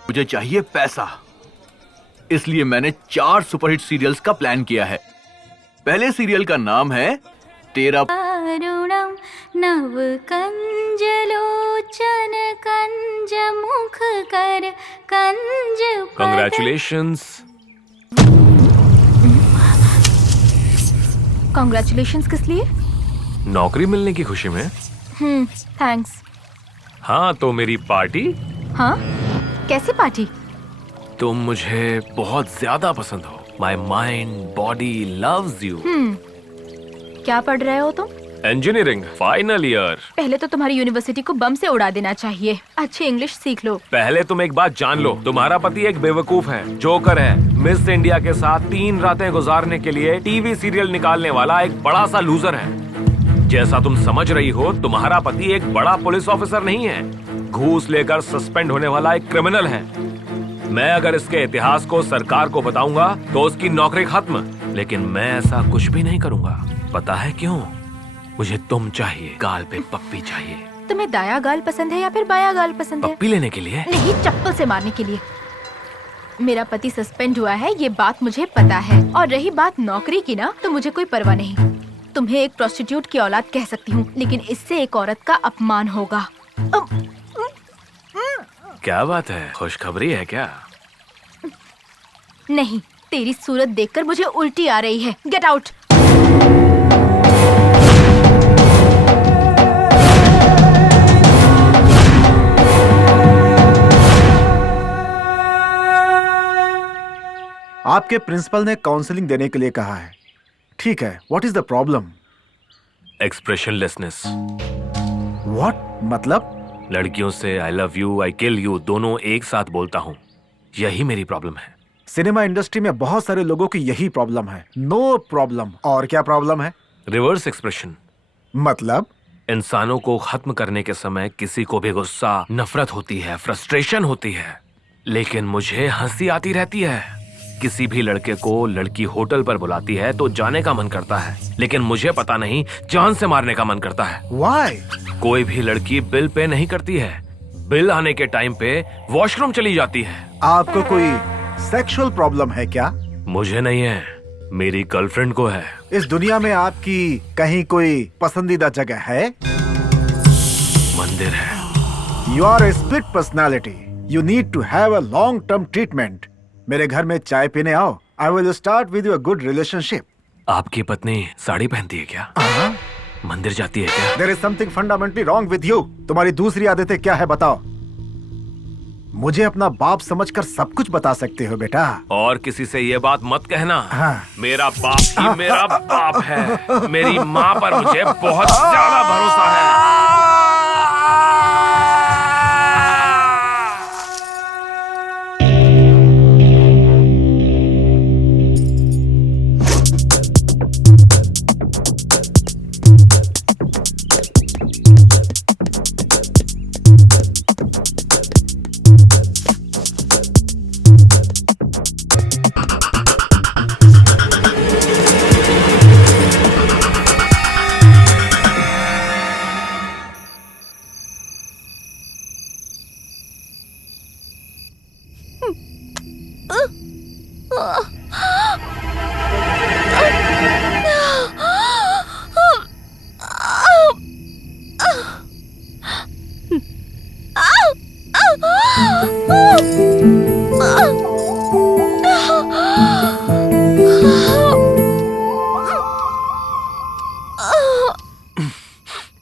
मुझे चाहिए पैसा, इसलिए मैंने 4 सुपरहिट सीरियल्स का प्लान किया है। पहले सीरियल का नाम है तेरा अरुणम नव कंजलोचन कंज मुख कर कंज कंग्रेचुलेशंस। कॉन्ग्रेचुलेशंस किस लिए? नौकरी मिलने की खुशी में। थैंक्स। हाँ, तो मेरी पार्टी? हाँ, कैसी पार्टी? तुम मुझे बहुत ज्यादा पसंद हो। My mind body loves you. क्या पढ़ रहे हो तुम? Engineering final year. पहले तो तुम्हारी यूनिवर्सिटी को बम से उड़ा देना चाहिए। अच्छी इंग्लिश सीख लो। पहले तुम एक बात जान लो, तुम्हारा पति एक बेवकूफ है, जोकर है, मिस इंडिया के साथ 3 रातें गुजारने के लिए टीवी सीरियल निकालने वाला एक बड़ा सा लूजर है। जैसा तुम समझ रही हो, तुम्हारा पति एक बड़ा पुलिस ऑफिसर नहीं है, घूस लेकर सस्पेंड होने वाला एक क्रिमिनल है। मैं अगर इसके इतिहास को सरकार को बताऊंगा तो उसकी नौकरी खत्म, लेकिन मैं ऐसा कुछ भी नहीं करूंगा। पता है क्यों? मुझे तुम चाहिए, गाल पे पप्पी चाहिए। तुम्हें दाया गाल पसंद है या फिर बाया गाल पसंद है? पप्पी लेने के लिए? नहीं, चप्पल से मारने के लिए। मेरा पति सस्पेंड हुआ है, ये बात मुझे पता है। और रही बात नौकरी की ना, तो मुझे कोई परवाह नहीं। तुम्हें एक प्रोस्टिट्यूट की औलाद कह सकती हूँ, लेकिन इससे एक औरत का अपमान होगा। क्या बात है, खुशखबरी है क्या? नहीं, तेरी सूरत देखकर मुझे उल्टी आ रही है। Get out. आपके प्रिंसिपल ने काउंसलिंग देने के लिए कहा है। ठीक है, what is the problem? Expressionlessness. What मतलब? लड़कियों से I love you, I kill you दोनों एक साथ बोलता हूँ, यही मेरी प्रॉब्लम है। सिनेमा इंडस्ट्री में बहुत सारे लोगों की यही प्रॉब्लम है। No problem. और क्या प्रॉब्लम है? Reverse expression. मतलब? इंसानों को खत्म करने के समय किसी को भी गुस्सा, नफरत होती है, फ्रस्ट्रेशन होती है, लेकिन मुझे हंसी आती रहती है। किसी भी लड़के को लड़की होटल पर बुलाती है तो जाने का मन करता है, लेकिन मुझे पता नहीं जान से मारने का मन करता है। Why? कोई भी लड़की बिल पे नहीं करती है, बिल आने के टाइम पे वॉशरूम चली जाती है। आपको कोई सेक्सुअल प्रॉब्लम है क्या? मुझे नहीं है, मेरी गर्लफ्रेंड को है। इस दुनिया में आपकी कहीं कोई पसंदीदा जगह है? मंदिर है। You are a split personality. You need to have a long-term treatment. मेरे घर में चाय पीने आओ। I will start with you a good relationship. आपकी पत्नी साड़ी पहनती है क्या? मंदिर जाती है क्या? There is something fundamentally wrong with you. तुम्हारी दूसरी आदतें क्या है बताओ? मुझे अपना बाप समझकर सब कुछ बता सकते हो बेटा। और किसी से ये बात मत कहना। हाँ। मेरा बाप ही मेरा बाप है। मेरी माँ पर मुझे बहुत ज्यादा भरोसा है।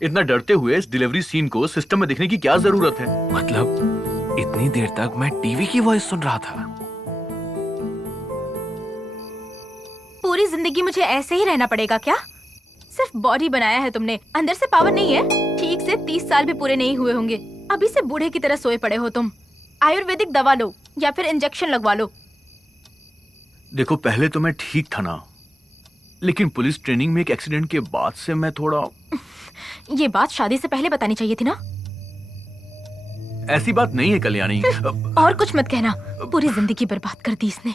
इतना डरते हुए इस डिलीवरी सीन को सिस्टम में देखने की क्या जरूरत है? मतलब इतनी देर तक मैं टीवी की वॉइस सुन रहा था। पूरी जिंदगी मुझे ऐसे ही रहना पड़ेगा क्या? सिर्फ बॉडी बनाया है तुमने, अंदर से पावर नहीं है। ठीक से 30 साल भी पूरे नहीं हुए होंगे, अभी से बूढ़े की तरह सोए पड़े हो तुम। आयुर्वेदिक दवा लो या फिर इंजेक्शन लगवा लो। देखो, पहले तो मैं ठीक था ना, लेकिन पुलिस ट्रेनिंग में एक एक्सीडेंट के बाद से मैं थोड़ा... ये बात शादी से पहले बतानी चाहिए थी ना। ऐसी बात नहीं है कल्याणी। और कुछ मत कहना, पूरी जिंदगी बर्बाद कर दी इसने।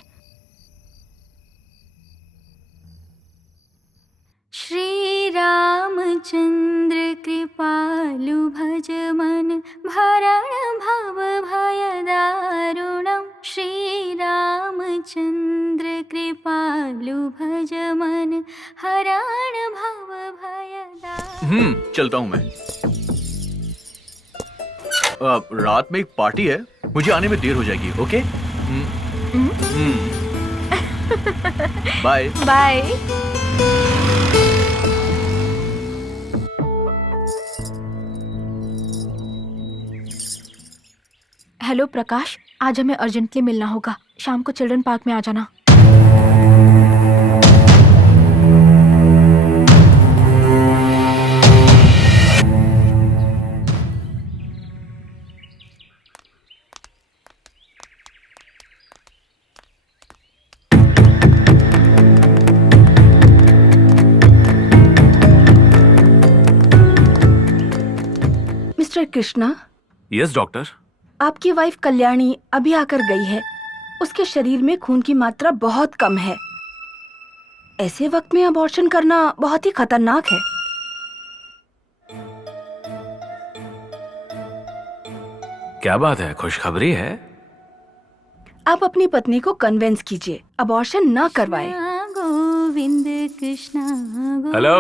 श्री रामचंद्र कृपालु भज मन भरण भव भय दारुणम। श्री रामचंद्र कृपालु भज मन हरण भव भय दारुणम। चलता हूँ मैं। रात में एक पार्टी है, मुझे आने में देर हो जाएगी। Okay, bye bye. Hello Prakash, आज हमें अर्जेंटली मिलना होगा। शाम को चिल्ड्रन पार्क में आ जाना। मिस्टर कृष्णा। Yes doctor. आपकी वाइफ कल्याणी अभी आकर गई है। उसके शरीर में खून की मात्रा बहुत कम है। ऐसे वक्त में अबॉर्शन करना बहुत ही खतरनाक है। क्या बात है, खुशखबरी है? आप अपनी पत्नी को कन्विंस कीजिए, अबॉर्शन ना करवाए। गोविंद कृष्ण हेलो।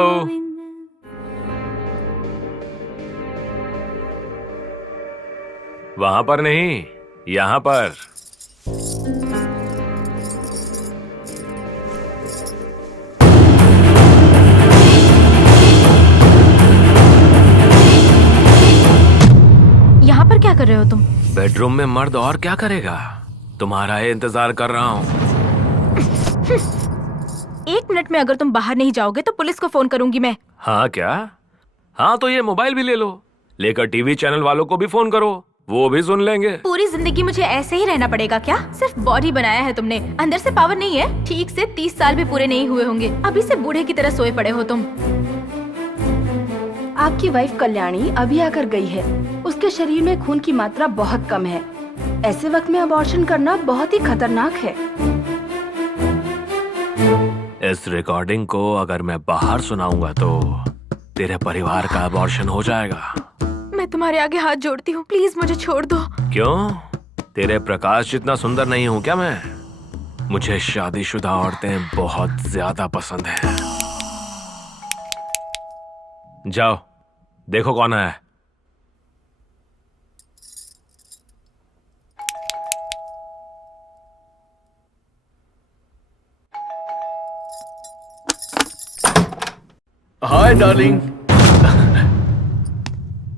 वहां पर नहीं, यहाँ पर। यहाँ पर क्या कर रहे हो तुम? बेडरूम में मर्द और क्या करेगा? तुम्हारा ही इंतजार कर रहा हूँ। 1 मिनट में अगर तुम बाहर नहीं जाओगे तो पुलिस को फोन करूंगी मैं। हाँ क्या? हाँ तो ये मोबाइल भी ले लो, लेकर टीवी चैनल वालों को भी फोन करो, वो भी सुन लेंगे। पूरी जिंदगी मुझे ऐसे ही रहना पड़ेगा क्या? सिर्फ बॉडी बनाया है तुमने, अंदर से पावर नहीं है। ठीक से 30 साल भी पूरे नहीं हुए होंगे, अभी से बूढ़े की तरह सोए पड़े हो तुम। आपकी वाइफ कल्याणी अभी आकर गई है। उसके शरीर में खून की मात्रा बहुत कम है। ऐसे वक्त में अबॉर्शन करना बहुत ही खतरनाक है। इस रिकॉर्डिंग को अगर मैं बाहर सुनाऊंगा तो तेरे परिवार का अबॉर्शन हो जाएगा। मैं तुम्हारे आगे हाथ जोड़ती हूँ, प्लीज मुझे छोड़ दो। क्यों? तेरे प्रकाश जितना सुंदर नहीं हूँ क्या मैं? मुझे शादीशुदा औरतें बहुत ज्यादा पसंद हैं। जाओ देखो कौन है। Hi, darling.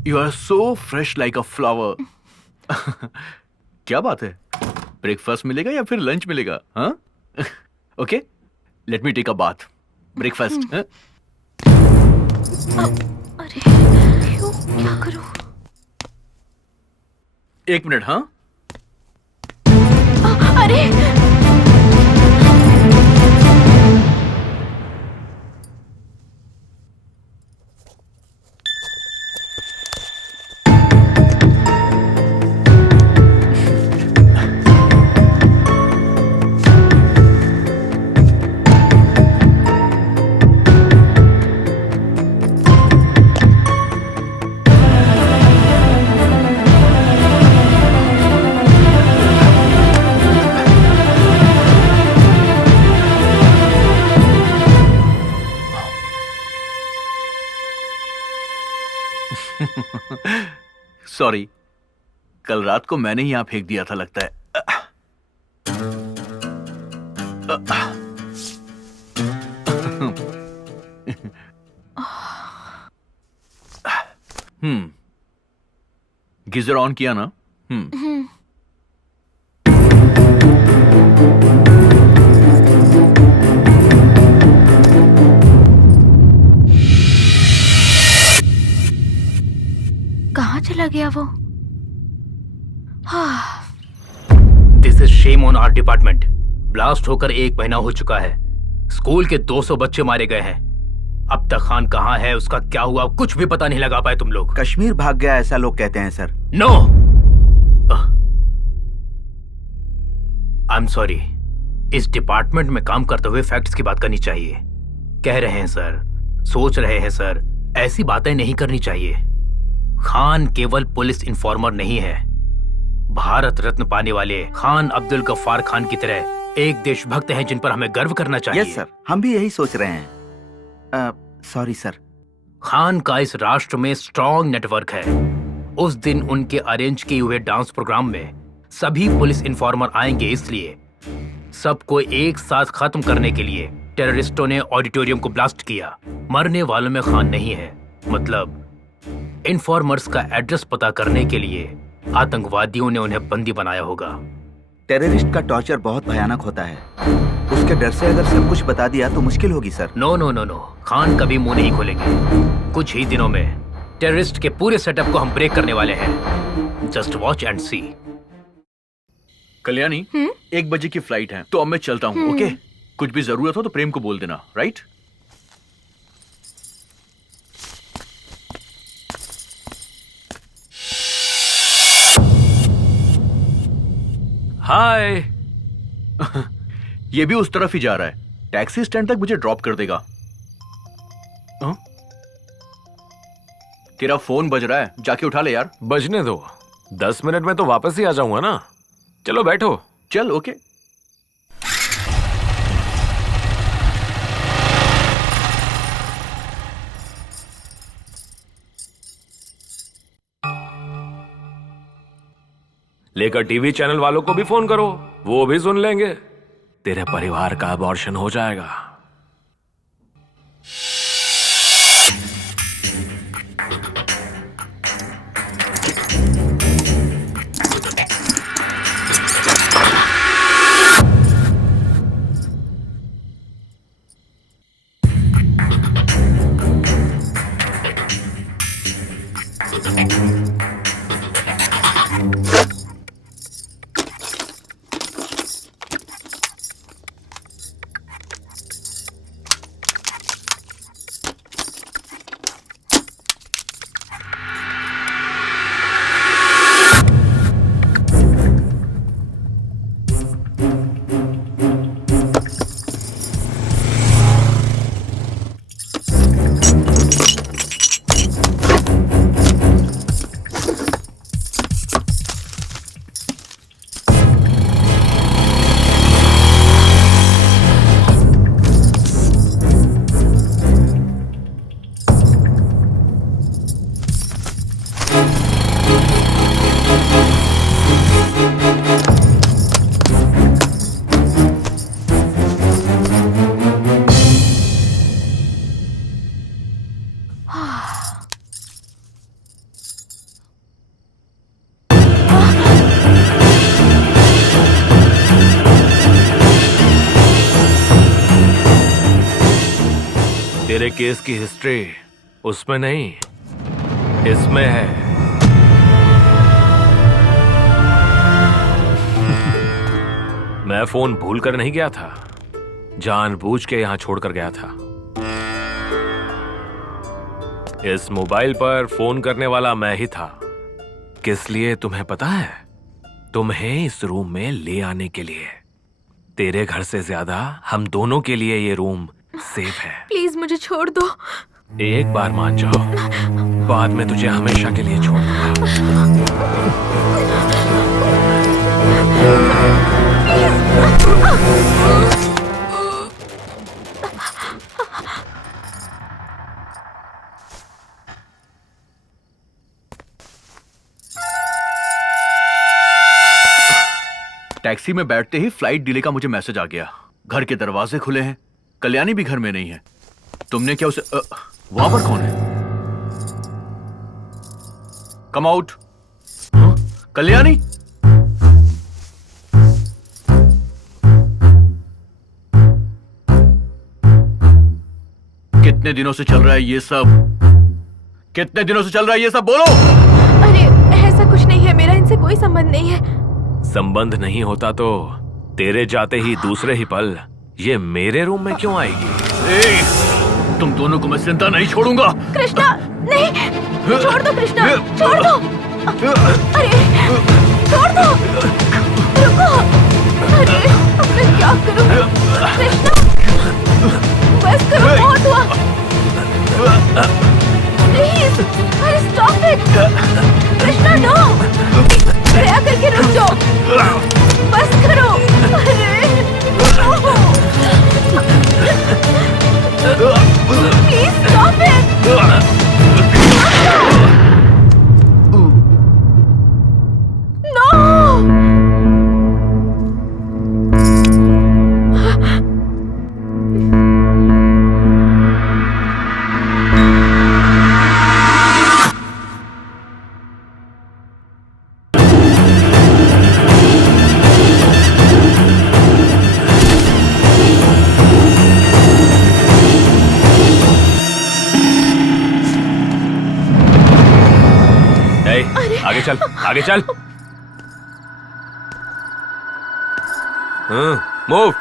You are so fresh like a flower. क्या बात है? ब्रेकफास्ट मिलेगा या फिर लंच मिलेगा? हाँ? Okay, let me take a bath. Breakfast. अरे क्यों, क्या करूं? 1 मिनट. हाँ? अरे सॉरी, कल रात को मैंने ही यहाँ फेंक दिया था लगता है. गीजर ऑन किया ना? कहाँ चला गया वो? This is shame on our department. Blast होकर 1 महीना हो चुका है। स्कूल के 200 बच्चे मारे गए हैं। अब तक खान कहाँ है, उसका क्या हुआ, कुछ भी पता नहीं लगा पाए तुम लोग। कश्मीर भाग गया ऐसा लोग कहते हैं sir. No, I am sorry. इस डिपार्टमेंट में काम करते हुए फैक्ट्स की बात करनी चाहिए। कह रहे हैं सर, सोच रहे हैं सर, ऐसी बातें नहीं करनी चाहिए। खान केवल पुलिस इन्फॉर्मर नहीं है, भारत रत्न पाने वाले खान अब्दुल गफ्फार खान की तरह एक देशभक्त हैं जिन पर हमें गर्व करना चाहिए। यस सर, हम भी यही सोच रहे हैं। Sorry sir. खान का इस राष्ट्र में स्ट्रॉन्ग नेटवर्क है। उस दिन उनके अरेंज किए हुए डांस प्रोग्राम में सभी पुलिस इन्फॉर्मर आएंगे, इसलिए सबको एक साथ खत्म करने के लिए टेररिस्टों ने ऑडिटोरियम को ब्लास्ट किया। मरने वालों में खान नहीं है, मतलब इन्फॉर्मर्स का एड्रेस पता करने के लिए आतंकवादियों ने उन्हें बंदी बनाया होगा। टेररिस्ट का टॉर्चर बहुत भयानक होता है। उसके डर से अगर सब कुछ बता दिया तो मुश्किल होगी sir. No no no no, Khan कभी मुंह नहीं खोलेंगे। कुछ ही दिनों में टेररिस्ट के पूरे सेटअप को हम ब्रेक करने वाले हैं। जस्ट वॉच एंड सी। कल्याणी, 1 बजे की फ्लाइट है, तो अब मैं चलता हूँ. ओके? कुछ भी जरूरत हो तो प्रेम को बोल देना, राइट? हाय। ये भी उस तरफ ही जा रहा है। टैक्सी स्टैंड तक मुझे ड्रॉप कर देगा. हाँ? तेरा फोन बज रहा है, जाके उठा ले यार. बजने दो, 10 मिनट में तो वापस ही आ जाऊंगा ना। चलो बैठो। चल ओके। लेकर टीवी चैनल वालों को भी फोन करो, वो भी सुन लेंगे। तेरे परिवार का अबॉर्शन हो जाएगा। तेरे केस की हिस्ट्री उसमें नहीं, इसमें है। मैं फोन भूल कर नहीं गया था, जानबूझ के यहां छोड़कर गया था। इस मोबाइल पर फोन करने वाला मैं ही था। किस लिए तुम्हें पता है? तुम्हें इस रूम में ले आने के लिए। तेरे घर से ज्यादा हम दोनों के लिए ये रूम सेफ है। प्लीज मुझे छोड़ दो। एक बार मान जाओ, बाद में तुझे हमेशा के लिए छोड़ दूंगा। टैक्सी में बैठते ही फ्लाइट डिले का मुझे मैसेज आ गया। घर के दरवाजे खुले हैं, कल्याणी भी घर में नहीं है। तुमने क्या उसे वहां पर कौन है? Come out. कल्याणी, कितने दिनों से चल रहा है ये सब? कितने दिनों से चल रहा है ये सब? बोलो। अरे ऐसा कुछ नहीं है, मेरा इनसे कोई संबंध नहीं है। संबंध नहीं होता तो तेरे जाते ही दूसरे ही पल ये मेरे रूम में क्यों आएगी? तुम दोनों को मैं जिंदा नहीं छोड़ूंगा। कृष्णा नहीं, छोड़ दो कृष्णा, छोड़ दो। अरे छोड़ दो, रुको। अरे अब मैं क्या करूं? कृष्णा बस करो, बहुत हुआ। प्लीज, अरे स्टॉप इट। कृष्णा नो, दया करके रुक जाओ, बस करो। अरे प्लीज स्टॉप इट। नो। आगे चल, आगे चल। मूव।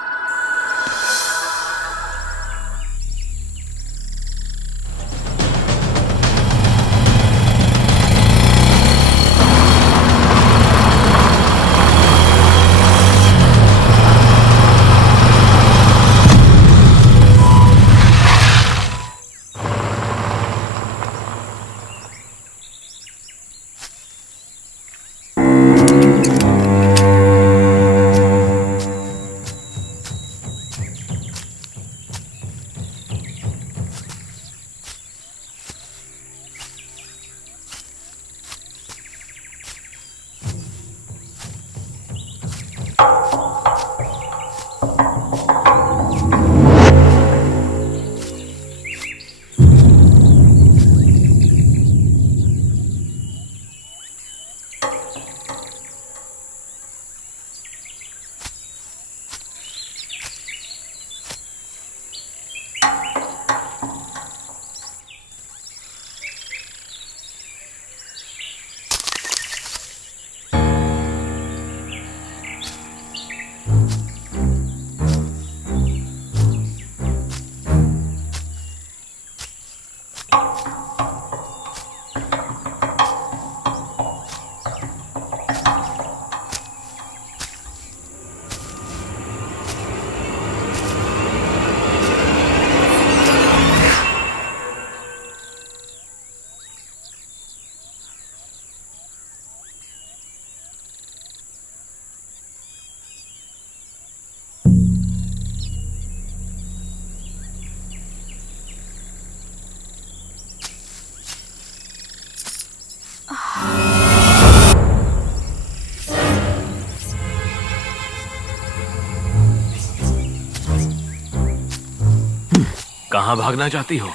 कहां भागना चाहती हो?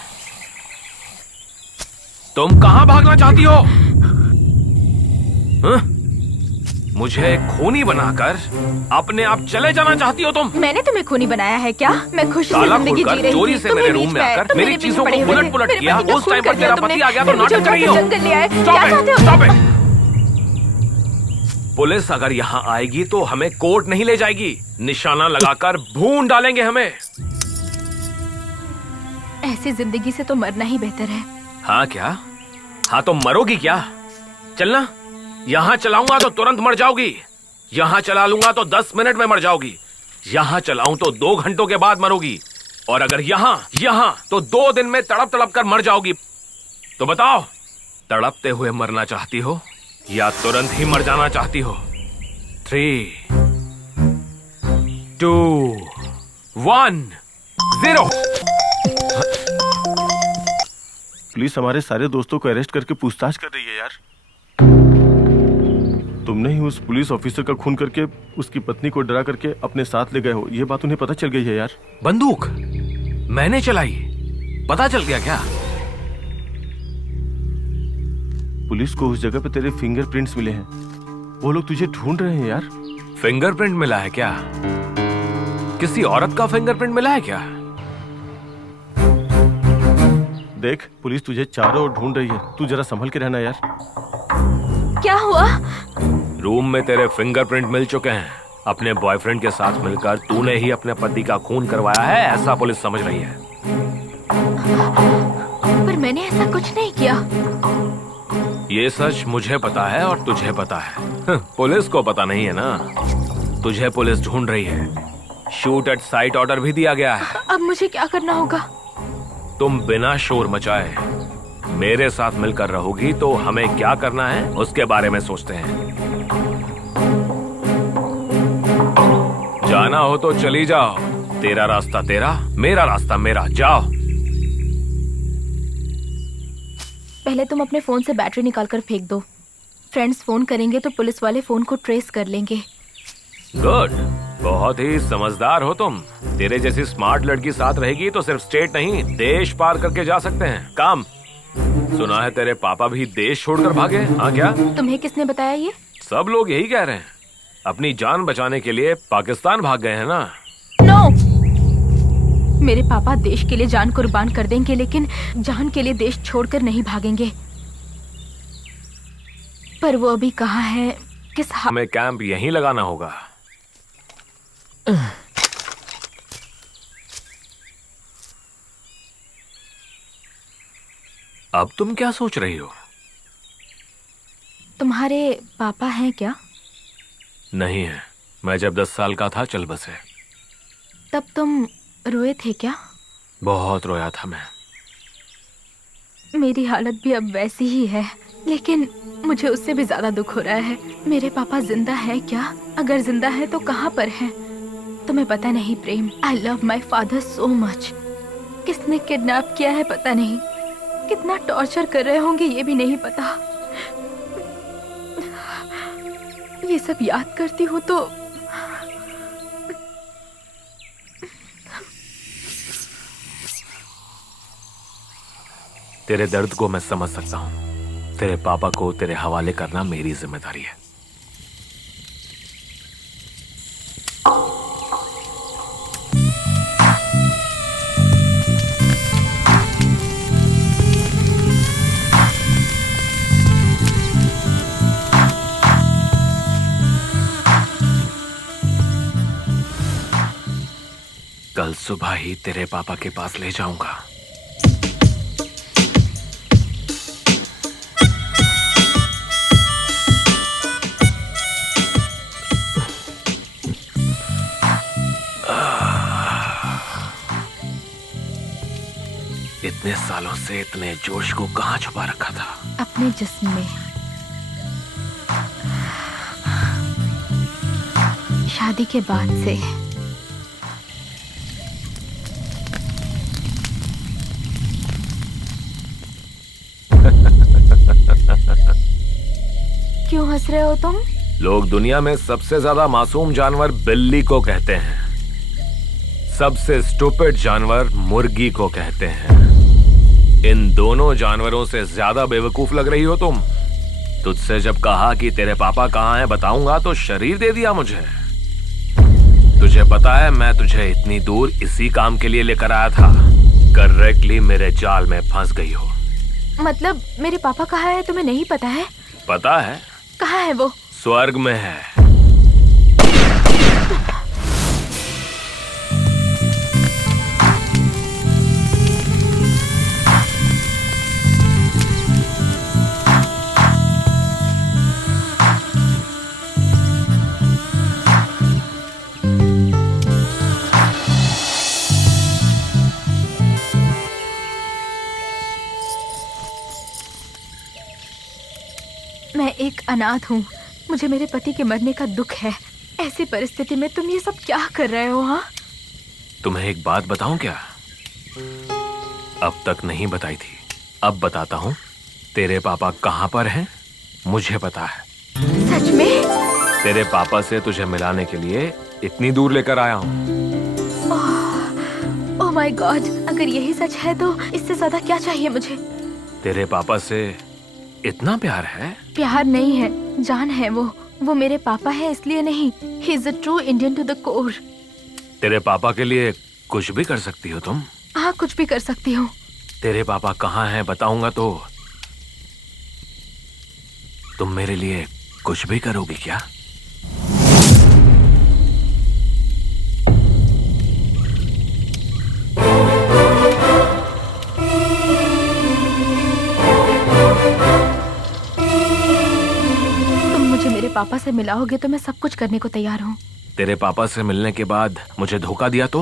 तुम कहां भागना चाहती हो? हाँ? मुझे खूनी बनाकर अपने आप चले जाना चाहती हो तुम? मैंने तुम्हें खूनी बनाया है क्या? मैं खुशी से ताला जिंदगी जी खोलकर रही चोरी थी। से तुम मेरे बीच रूम में आए, आकर तुम मेरी मेरे चीजों पीछे को पड़े हुए थे। उलट-पुलट मेरे किया। पति का उस खून टाइम कर पर दिया तेरा तुमने। पति आ गया तो तुम मुझे नाटक कर रही उठा हो। के जंगल ले आए। Stop क्या it! चाहते हो? Stop it! पुलिस अगर यहाँ आएगी तो हमें कोर्ट नहीं ले जाएगी, निशाना लगाकर भून डालेंगे हमें। ऐसी जिंदगी से तो मरना ही बेहतर है। हाँ क्या? हाँ तो मरोगी क्या? चलना, यहाँ चलाऊंगा तो तुरंत मर जाओगी, यहाँ चला लूंगा तो 10 मिनट में मर जाओगी, यहाँ चलाऊं तो 2 घंटों के बाद मरोगी, और अगर यहाँ तो 2 दिन में तड़प तड़प कर मर जाओगी। तो बताओ, तड़पते हुए मरना चाहती हो या तुरंत ही मर जाना चाहती हो? 3, 2, 1, 0। पुलिस हमारे सारे दोस्तों को अरेस्ट करके पूछताछ कर रही है यार। तुमने ही उस पुलिस ऑफिसर का खून करके उसकी पत्नी को डरा करके अपने साथ ले गए हो, ये बात उन्हें पता चल गई है यार। बंदूक मैंने चलाई, पता चल गया क्या? पुलिस को उस जगह पे तेरे फिंगरप्रिंट्स मिले हैं, वो लोग तुझे ढूंढ रहे हैं यार। फिंगरप्रिंट मिला है क्या? किसी औरत का फिंगरप्रिंट मिला है क्या? देख, पुलिस तुझे चारों ओर ढूंढ रही है, तू जरा संभल के रहना यार। क्या हुआ? रूम में तेरे फिंगरप्रिंट मिल चुके हैं। अपने बॉयफ्रेंड के साथ मिलकर तूने ही अपने पति का खून करवाया है, ऐसा पुलिस समझ रही है। पर मैंने ऐसा कुछ नहीं किया। ये सच मुझे पता है और तुझे पता है, पुलिस को पता नहीं है ना। तुझे पुलिस ढूंढ रही है, शूट एट साइट ऑर्डर भी दिया गया है। अब मुझे क्या करना होगा? तुम बिना शोर मचाए मेरे साथ मिलकर रहोगी तो हमें क्या करना है उसके बारे में सोचते हैं। जाना हो तो चली जाओ, तेरा रास्ता तेरा, मेरा रास्ता मेरा, जाओ। पहले तुम अपने फोन से बैटरी निकालकर फेंक दो। फ्रेंड्स फोन करेंगे तो पुलिस वाले फोन को ट्रेस कर लेंगे। गुड, बहुत ही समझदार हो तुम। तेरे जैसी स्मार्ट लड़की साथ रहेगी तो सिर्फ स्टेट नहीं, देश पार करके जा सकते हैं। काम सुना है तेरे पापा भी देश छोड़कर भागे? हाँ क्या? तुम्हें किसने बताया ये? सब लोग यही कह रहे हैं, अपनी जान बचाने के लिए पाकिस्तान भाग गए हैं ना। नो, मेरे पापा देश के लिए जान कुर्बान कर देंगे, लेकिन जान के लिए देश छोड़कर नहीं भागेंगे। पर वो अभी कहाँ है, किस हमें कैंप यहीं लगाना होगा। अब तुम क्या सोच रही हो? तुम्हारे पापा हैं क्या? नहीं है, मैं जब 10 साल का था चल बसे। तब तुम रोए थे क्या? बहुत रोया था मैं। मेरी हालत भी अब वैसी ही है, लेकिन मुझे उससे भी ज्यादा दुख हो रहा है। मेरे पापा जिंदा है क्या? अगर जिंदा है तो कहाँ पर है? तुम्हें पता नहीं Prem, I love my father so much. किसने किडनैप किया है पता नहीं, कितना टॉर्चर कर रहे होंगे ये भी नहीं पता। ये सब याद करती हूँ तो तेरे दर्द को मैं समझ सकता हूँ। तेरे पापा को तेरे हवाले करना मेरी जिम्मेदारी है। कल सुबह ही तेरे पापा के पास ले जाऊंगा। इतने सालों से इतने जोश को कहाँ छुपा रखा था? अपने जिस्म में। शादी के बाद से। क्यों हंस रहे हो तुम? लोग दुनिया में सबसे ज्यादा मासूम जानवर बिल्ली को कहते हैं। सबसे स्टूपिड जानवर मुर्गी को कहते हैं। इन दोनों जानवरों से ज्यादा बेवकूफ लग रही हो तुम। तुझसे जब कहा कि तेरे पापा कहाँ हैं बताऊंगा तो शरीर दे दिया मुझे। तुझे पता है मैं तुझे इतनी दूर इसी काम के लिए लेकर आया था। करेक्टली मेरे जाल में फंस गई हो। मतलब मेरे पापा कहाँ है तुम्हें नहीं पता है? पता है। कहाँ है वो? स्वर्ग में है। मैं एक अनाथ हूँ। मुझे मेरे पति के मरने का दुख है। ऐसी परिस्थिति में तुम ये सब क्या कर रहे हो? हाँ, तुम्हें एक बात बताऊं क्या? अब तक नहीं बताई थी, अब बताता हूँ। तेरे पापा कहाँ पर हैं मुझे पता है। सच में? तेरे पापा से तुझे मिलाने के लिए इतनी दूर लेकर आया हूँ। ओह माय गॉड, अगर यही सच है तो इससे ज्यादा क्या चाहिए मुझे? तेरे पापा से इतना प्यार है? प्यार नहीं है, जान है वो मेरे पापा है इसलिए नहीं। He is a true Indian to the core. तेरे पापा के लिए कुछ भी कर सकती हो तुम? हाँ, कुछ भी कर सकती हूँ। तेरे पापा कहाँ हैं बताऊंगा तो तुम मेरे लिए कुछ भी करोगी क्या? पापा से मिलाओगे तो मैं सब कुछ करने को तैयार हूँ। तेरे पापा से मिलने के बाद मुझे धोखा दिया तो?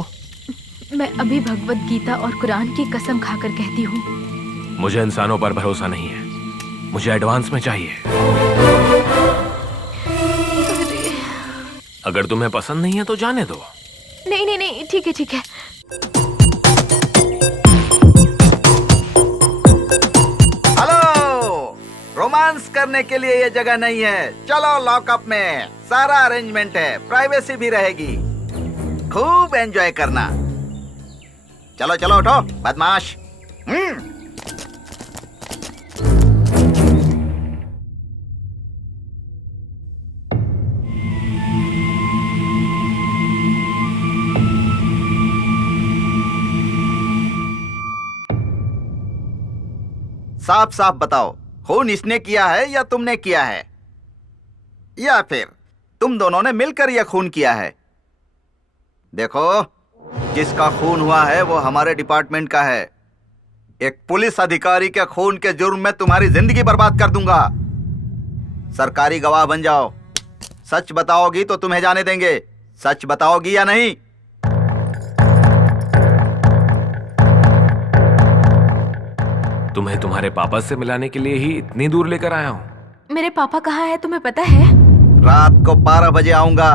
मैं अभी भगवत गीता और कुरान की कसम खाकर कहती हूँ। मुझे इंसानों पर भरोसा नहीं है, मुझे एडवांस में चाहिए। अगर तुम्हें पसंद नहीं है तो जाने दो। नहीं नहीं नहीं, ठीक है ठीक है। रोमांस करने के लिए ये जगह नहीं है। चलो लॉकअप में, सारा अरेंजमेंट है, प्राइवेसी भी रहेगी। खूब एंजॉय करना। चलो चलो उठो बदमाश। साफ साफ बताओ, खून इसने किया है या तुमने किया है, या फिर तुम दोनों ने मिलकर यह खून किया है? देखो, जिसका खून हुआ है वो हमारे डिपार्टमेंट का है। एक पुलिस अधिकारी के खून के जुर्म में तुम्हारी जिंदगी बर्बाद कर दूंगा। सरकारी गवाह बन जाओ। सच बताओगी तो तुम्हें जाने देंगे। सच बताओगी या नहीं? तुम्हें तुम्हारे पापा से मिलाने के लिए ही इतनी दूर लेकर आया हूँ। मेरे पापा कहाँ हैं तुम्हें पता है? रात को 12 बजे आऊंगा।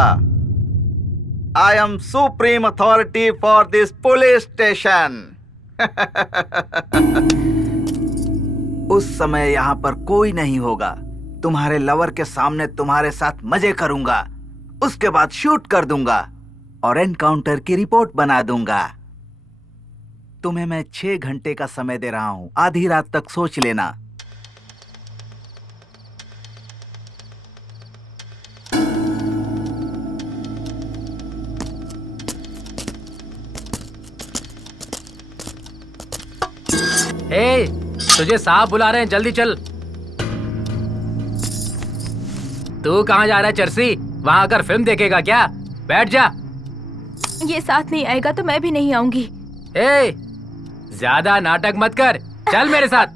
I am supreme authority for this police station. उस समय यहाँ पर कोई नहीं होगा। तुम्हारे लवर के सामने तुम्हारे साथ मजे करूंगा, उसके बाद शूट कर दूंगा और एनकाउंटर की रिपोर्ट बना दूंगा। तुम्हें मैं 6 घंटे का समय दे रहा हूं, आधी रात तक सोच लेना। ए, तुझे साहब बुला रहे हैं, जल्दी चल। तू कहाँ जा रहा है चर्सी? वहां आकर फिल्म देखेगा क्या? बैठ जा। ये साथ नहीं आएगा तो मैं भी नहीं आऊंगी। ए, ज्यादा नाटक मत कर, चल मेरे साथ।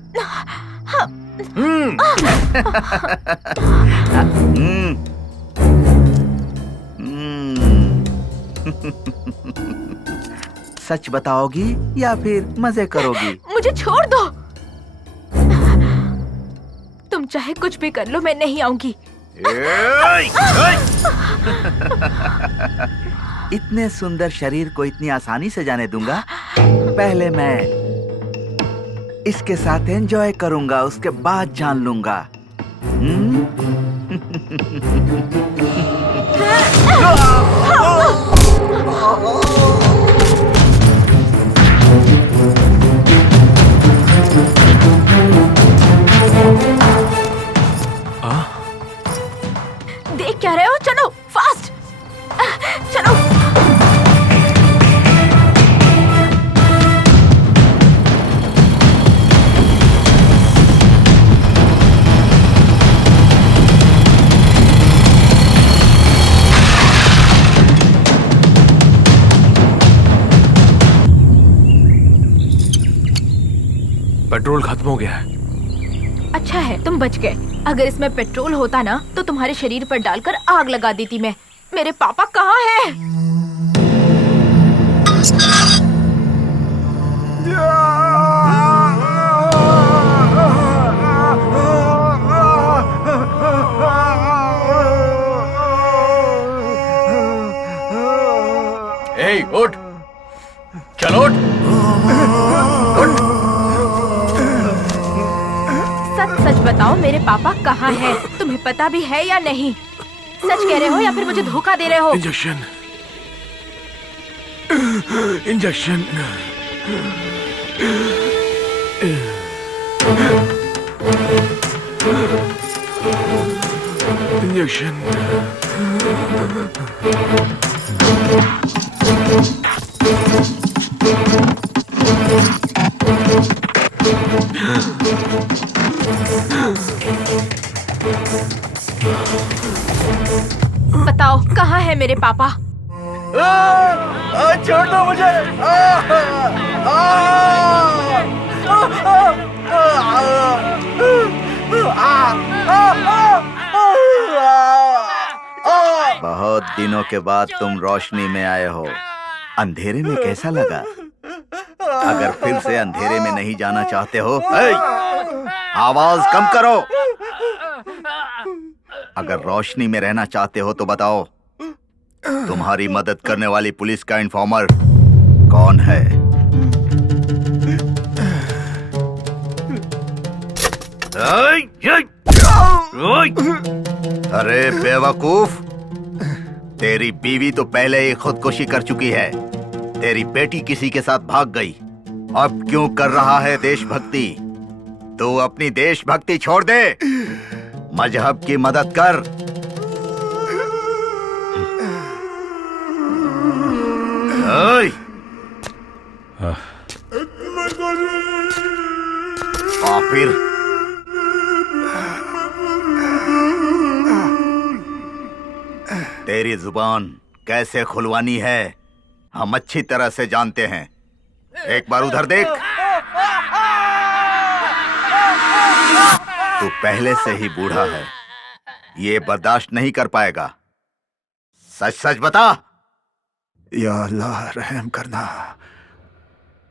सच बताओगी या फिर मजे करोगी? मुझे छोड़ दो। तुम चाहे कुछ भी कर लो, मैं नहीं आऊंगी। इतने सुंदर शरीर को इतनी आसानी से जाने दूंगा? पहले मैं इसके साथ एंजॉय करूंगा, उसके बाद जान लूंगा। पेट्रोल खत्म हो गया है। अच्छा है तुम बच गए। अगर इसमें पेट्रोल होता ना तो तुम्हारे शरीर पर डालकर आग लगा देती मैं। मेरे पापा कहाँ हैं? ए, उठ, चलो उठ। सच सच बताओ मेरे पापा कहाँ हैं? तुम्हें पता भी है या नहीं? सच कह रहे हो या फिर मुझे धोखा दे रहे हो? Injection, injection, injection. बताओ कहाँ है मेरे पापा? छोड़ दो मुझे। बहुत दिनों के बाद तुम रोशनी में आए हो। अंधेरे में कैसा लगा? अगर फिर से अंधेरे में नहीं जाना चाहते हो, आवाज कम करो। अगर रोशनी में रहना चाहते हो तो बताओ, तुम्हारी मदद करने वाली पुलिस का इन्फॉर्मर कौन है? अरे बेवकूफ, तेरी बीवी तो पहले ही खुदकुशी कर चुकी है। तेरी बेटी किसी के साथ भाग गई। अब क्यों कर रहा है देशभक्ति? तू अपनी देशभक्ति छोड़ दे, मजहब की मदद कर। फिर तेरी जुबान कैसे खुलवानी है हम अच्छी तरह से जानते हैं। एक बार उधर देख। तू पहले से ही बूढ़ा है, ये बर्दाश्त नहीं कर पाएगा। सच सच बता। या अल्लाह रहम करना,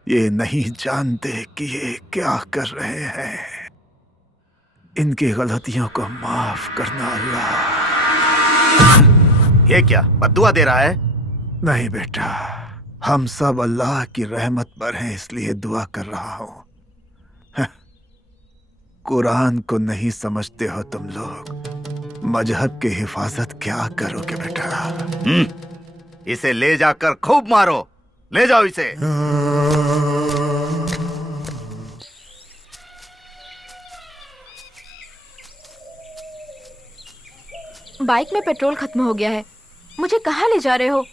ये नहीं जानते कि ये क्या कर रहे हैं। इनकी गलतियों को माफ करना अल्लाह। ये क्या बद्दुआ दे रहा है? नहीं बेटा, हम सब अल्लाह की रहमत पर हैं, इसलिए दुआ कर रहा हूं। कुरान को नहीं समझते हो तुम लोग। मजहब की हिफाजत क्या करोगे बेटा? इसे ले जाकर खूब मारो। ले जाओ इसे। बाइक में पेट्रोल खत्म हो गया है। मुझे कहाँ ले जा रहे हो?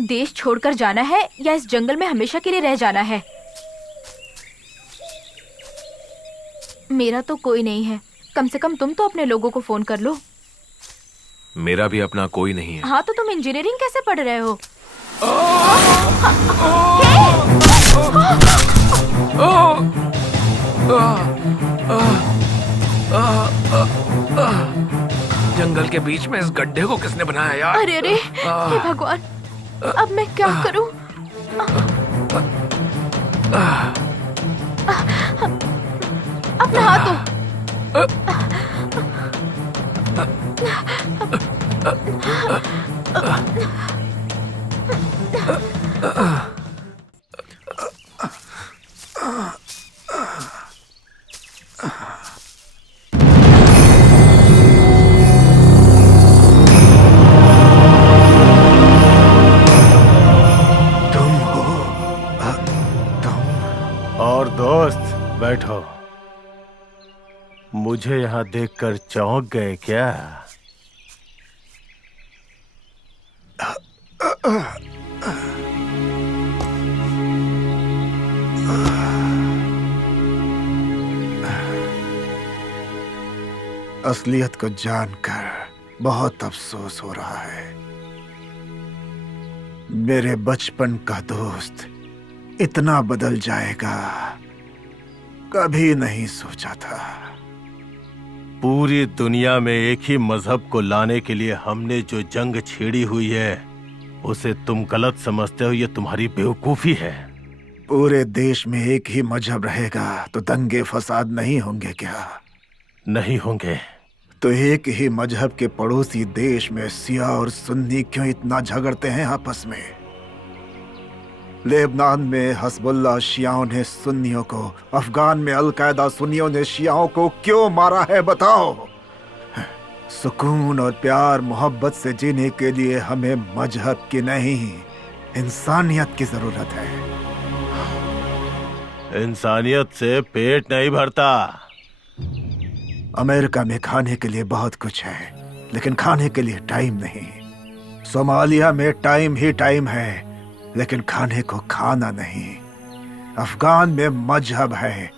देश छोड़कर जाना है या इस जंगल में हमेशा के लिए रह जाना है? मेरा तो कोई नहीं है। कम से कम तुम तो अपने लोगों को फोन कर लो। मेरा भी अपना कोई नहीं है। हाँ तो तुम इंजीनियरिंग कैसे पढ़ रहे हो? जंगल के बीच में इस गड्ढे को किसने बनाया यार? अरे अरे, हे भगवान, अब मैं क्या करूं? अब नहा तो। और दोस्त बैठो। मुझे यहाँ देखकर चौंक गए क्या? असलियत को जानकर बहुत अफसोस हो रहा है। मेरे बचपन का दोस्त इतना बदल जाएगा कभी नहीं सोचा था। पूरी दुनिया में एक ही मजहब को लाने के लिए हमने जो जंग छेड़ी हुई है उसे तुम गलत समझते हो, ये तुम्हारी बेवकूफी है। पूरे देश में एक ही मजहब रहेगा तो दंगे फसाद नहीं होंगे क्या? नहीं होंगे। तो एक ही मजहब के पड़ोसी देश में सिया और सुन्नी क्यों इतना झगड़ते हैं आपस में? लेबनान में हस्बुल्लाह शियाओं ने सुन्नियों को, अफगान में अलकायदा सुन्नियों ने शियाओं को क्यों मारा है बताओ? सुकून और प्यार मोहब्बत से जीने के लिए हमें मजहब की नहीं, इंसानियत की जरूरत है। इंसानियत से पेट नहीं भरता। अमेरिका में खाने के लिए बहुत कुछ है, लेकिन खाने के लिए टाइम नहीं। सोमालिया में टाइम ही टाइम है, लेकिन खाने को खाना नहीं। अफगान में मजहब है,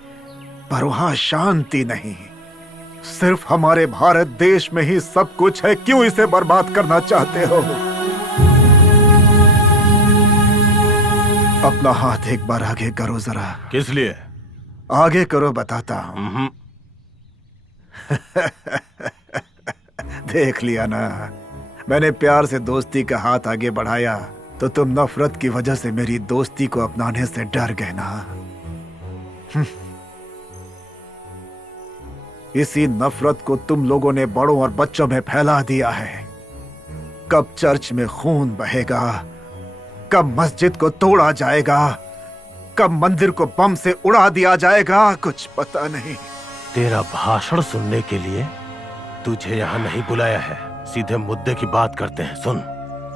पर वहां शांति नहीं। सिर्फ हमारे भारत देश में ही सब कुछ है, क्यों इसे बर्बाद करना चाहते हो? अपना हाथ एक बार आगे करो जरा। किस लिए? आगे करो, बताता हूं। देख लिया ना, मैंने प्यार से दोस्ती का हाथ आगे बढ़ाया तो तुम नफरत की वजह से मेरी दोस्ती को अपनाने से डर गए ना। इसी नफरत को तुम लोगों ने बड़ों और बच्चों में फैला दिया है। कब चर्च में खून बहेगा, कब मस्जिद को तोड़ा जाएगा, कब मंदिर को बम से उड़ा दिया जाएगा, कुछ पता नहीं। तेरा भाषण सुनने के लिए तुझे यहाँ नहीं बुलाया है, सीधे मुद्दे की बात करते हैं। सुन,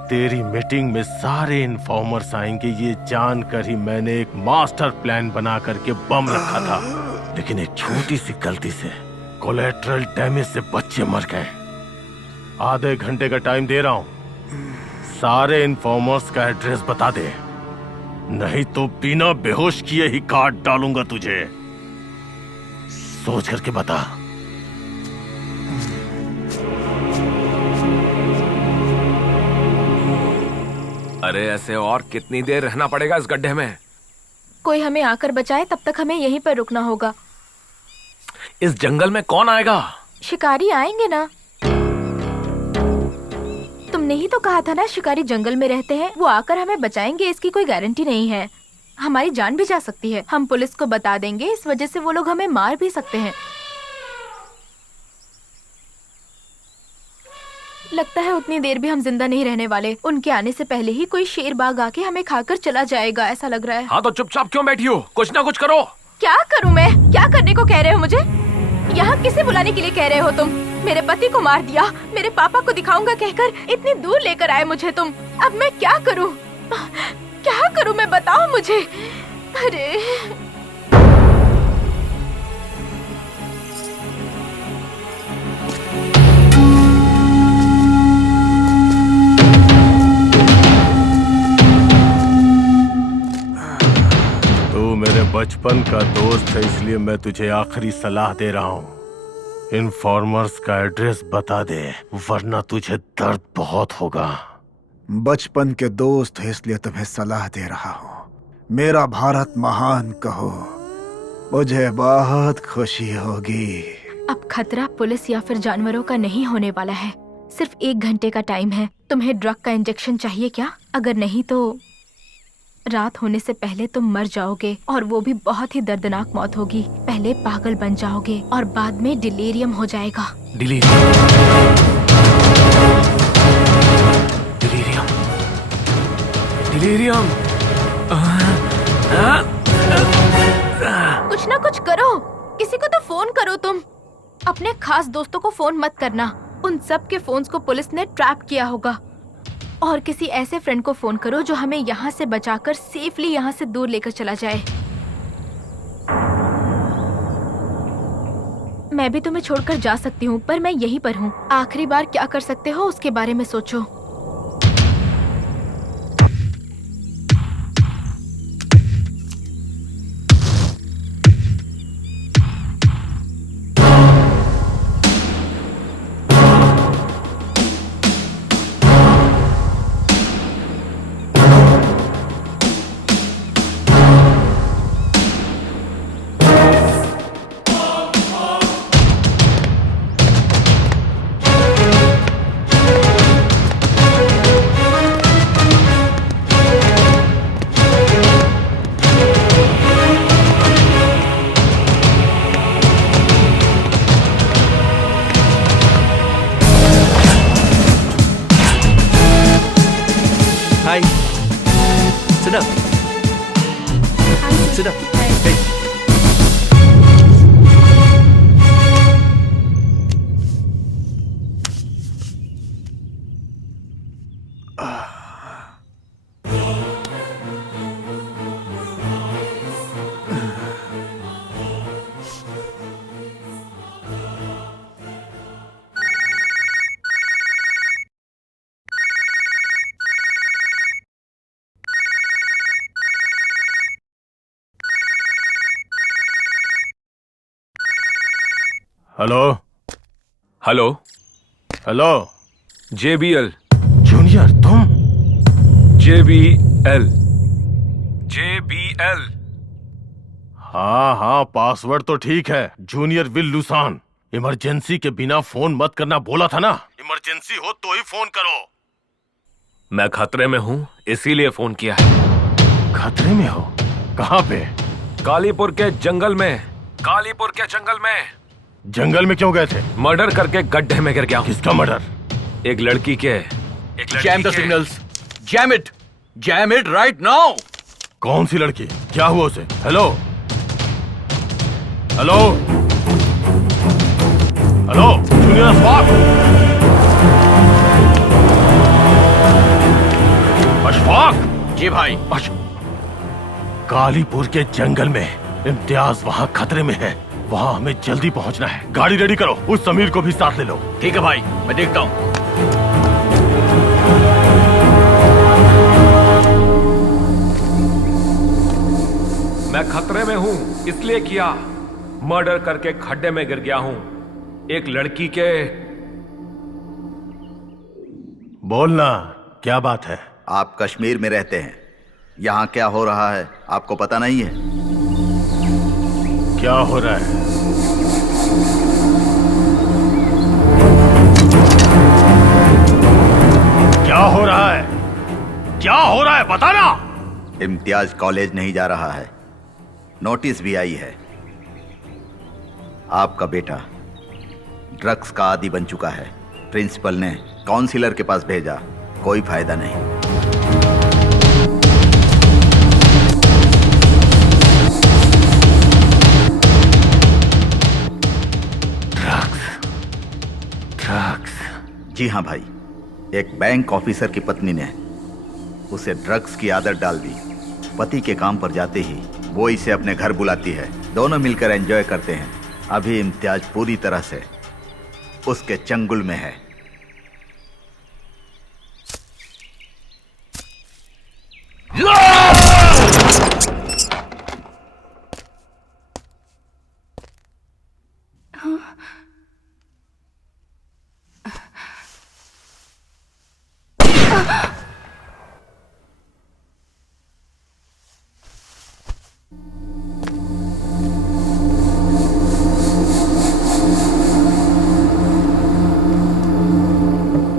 तेरी मीटिंग में सारे इन्फॉर्मर्स आएंगे, ये जानकर ही मैंने एक मास्टर प्लान बना करके बम रखा था, लेकिन एक छोटी सी गलती से कोलेट्रल डैमेज से बच्चे मर गए। आधे घंटे का टाइम दे रहा हूँ, सारे इन्फॉर्मर्स का एड्रेस बता दे, नहीं तो बिना बेहोश किए ही काट डालूंगा तुझे। सोच करके बता। अरे ऐसे और कितनी देर रहना पड़ेगा इस गड्ढे में? कोई हमें आकर बचाए, तब तक हमें यहीं पर रुकना होगा। इस जंगल में कौन आएगा? शिकारी आएंगे ना। तुमने ही तो कहा था ना, शिकारी जंगल में रहते हैं, वो आकर हमें बचाएंगे, इसकी कोई गारंटी नहीं है। हमारी जान भी जा सकती है। हम पुलिस को बता देंगे, इस वजह से वो लोग हमें मार भी सकते हैं। लगता है उतनी देर भी हम जिंदा नहीं रहने वाले। उनके आने से पहले ही कोई शेर बाग आके हमें खाकर चला जाएगा, ऐसा लग रहा है। हाँ तो चुपचाप क्यों बैठी हो? कुछ ना कुछ करो। क्या करूं मैं? क्या करने को कह रहे हो मुझे? यहाँ किसे बुलाने के लिए कह रहे हो तुम? मेरे पति को मार दिया, मेरे पापा को दिखाऊंगा कहकर इतनी दूर लेकर आए मुझे तुम। अब मैं क्या करूं? क्या करूं मैं, बताओ मुझे। अरे तू मेरे बचपन का दोस्त है, इसलिए मैं तुझे आखिरी सलाह दे रहा हूँ। इन्फॉर्मर्स का एड्रेस बता दे, वरना तुझे दर्द बहुत होगा। बचपन के दोस्त है इसलिए तुम्हें सलाह दे रहा हूँ। मेरा भारत महान कहो, मुझे बहुत खुशी होगी। अब खतरा पुलिस या फिर जानवरों का नहीं होने वाला है। सिर्फ 1 घंटे का टाइम है। तुम्हें ड्रग का इंजेक्शन चाहिए क्या? अगर नहीं तो रात होने से पहले तुम मर जाओगे, और वो भी बहुत ही दर्दनाक मौत होगी। पहले पागल बन जाओगे और बाद में डिलीरियम हो जाएगा। Delirium, delirium, delirium. कुछ ना कुछ करो, किसी को तो फोन करो तुम। अपने खास दोस्तों को फोन मत करना, उन सब के फोन्स को पुलिस ने ट्रैप किया होगा। और किसी ऐसे फ्रेंड को फोन करो जो हमें यहाँ से बचाकर सेफली यहाँ से दूर लेकर चला जाए। मैं भी तुम्हें छोड़कर जा सकती हूँ, पर मैं यहीं पर हूँ। आखिरी बार क्या कर सकते हो उसके बारे में सोचो। Hi. Sit down. Sit down. Hey. Hello hello hello JBL junior तुम JBL JBL। हाँ हाँ पासवर्ड तो ठीक है। Junior will Lausanne. इमरजेंसी के बिना फोन मत करना बोला था ना। इमरजेंसी हो तो ही फोन करो। मैं खतरे में हूँ इसीलिए फोन किया है। खतरे में हो? कहाँ पे? कालीपुर के जंगल में। कालीपुर के जंगल में। जंगल में क्यों गए थे? मर्डर करके गड्ढे में गिर गया हूँ। किसका मर्डर? एक लड़की के। Jam the signals. Jam it. Jam it right now. कौन सी लड़की? क्या हुआ उसे? Hello hello hello junior Ashfaq. Ashfaq. जी भाई। कालीपुर के जंगल में इम्तियाज वहाँ खतरे में है। वहाँ हमें जल्दी पहुँचना है। गाड़ी रेडी करो। उस समीर को भी साथ ले लो। ठीक है भाई, मैं देखता हूँ। मैं खतरे में हूँ इसलिए किया। मर्डर करके खड्डे में गिर गया हूँ एक लड़की के। बोलना क्या बात है? आप कश्मीर में रहते हैं, यहाँ क्या हो रहा है आपको पता नहीं है? क्या हो रहा है? क्या हो रहा है? क्या हो रहा है बताना। इम्तियाज कॉलेज नहीं जा रहा है। नोटिस भी आई है। आपका बेटा ड्रग्स का आदी बन चुका है। प्रिंसिपल ने काउंसिलर के पास भेजा, कोई फायदा नहीं। ड्रग्स? जी हाँ भाई, एक बैंक ऑफिसर की पत्नी ने उसे ड्रग्स की आदत डाल दी। पति के काम पर जाते ही वो इसे अपने घर बुलाती है। दोनों मिलकर एंजॉय करते हैं। अभी इम्तियाज पूरी तरह से उसके चंगुल में है।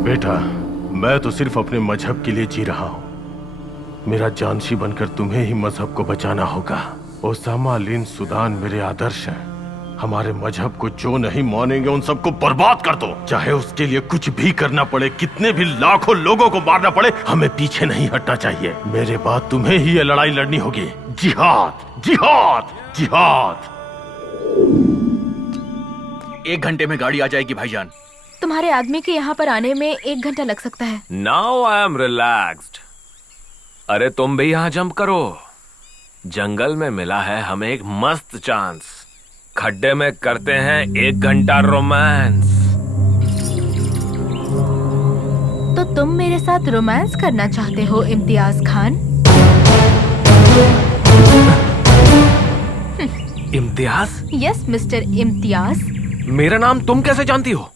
बेटा, मैं तो सिर्फ अपने मजहब के लिए जी रहा हूँ। मेरा जानशी बनकर तुम्हें ही मजहब को बचाना होगा। ओसामा बिन सुदान मेरे आदर्श हैं। हमारे मजहब को जो नहीं मानेंगे उन सबको बर्बाद कर दो। चाहे उसके लिए कुछ भी करना पड़े, कितने भी लाखों लोगों को मारना पड़े, हमें पीछे नहीं हटना चाहिए। मेरे बाद तुम्हें ही ये लड़ाई लड़नी होगी। जिहाद, जिहाद, जिहाद। 1 घंटे में गाड़ी आ जाएगी भाईजान। तुम्हारे आदमी के यहाँ पर आने में 1 घंटा लग सकता है। Now I am relaxed. अरे तुम भी यहाँ जंप करो। जंगल में मिला है हमें एक मस्त चांस। खड्डे में करते हैं 1 घंटा रोमांस। तो तुम मेरे साथ रोमांस करना चाहते हो इम्तियाज खान? इम्तियाज? Yes mister Imtiaz. मेरा नाम तुम कैसे जानती हो?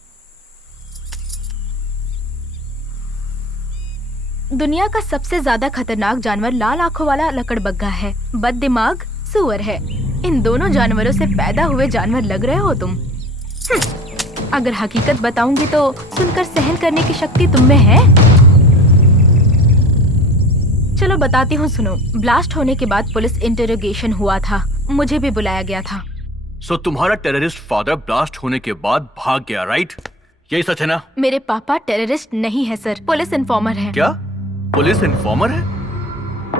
दुनिया का सबसे ज्यादा खतरनाक जानवर लाल आंखों वाला लकड़बग्गा है। बद दिमाग सूअर है। इन दोनों जानवरों से पैदा हुए जानवर लग रहे हो तुम। अगर हकीकत बताऊंगी तो सुनकर सहन करने की शक्ति तुम में है? चलो बताती हूँ, सुनो। ब्लास्ट होने के बाद पुलिस इंटरोगेशन हुआ था। मुझे भी बुलाया गया था। सो तुम्हारा टेररिस्ट फादर ब्लास्ट होने के बाद भाग गया, राइट? यही सच है ना? मेरे पापा टेररिस्ट नहीं है सर, पुलिस इन्फॉर्मर है। क्या? पुलिस इन्फॉर्मर है?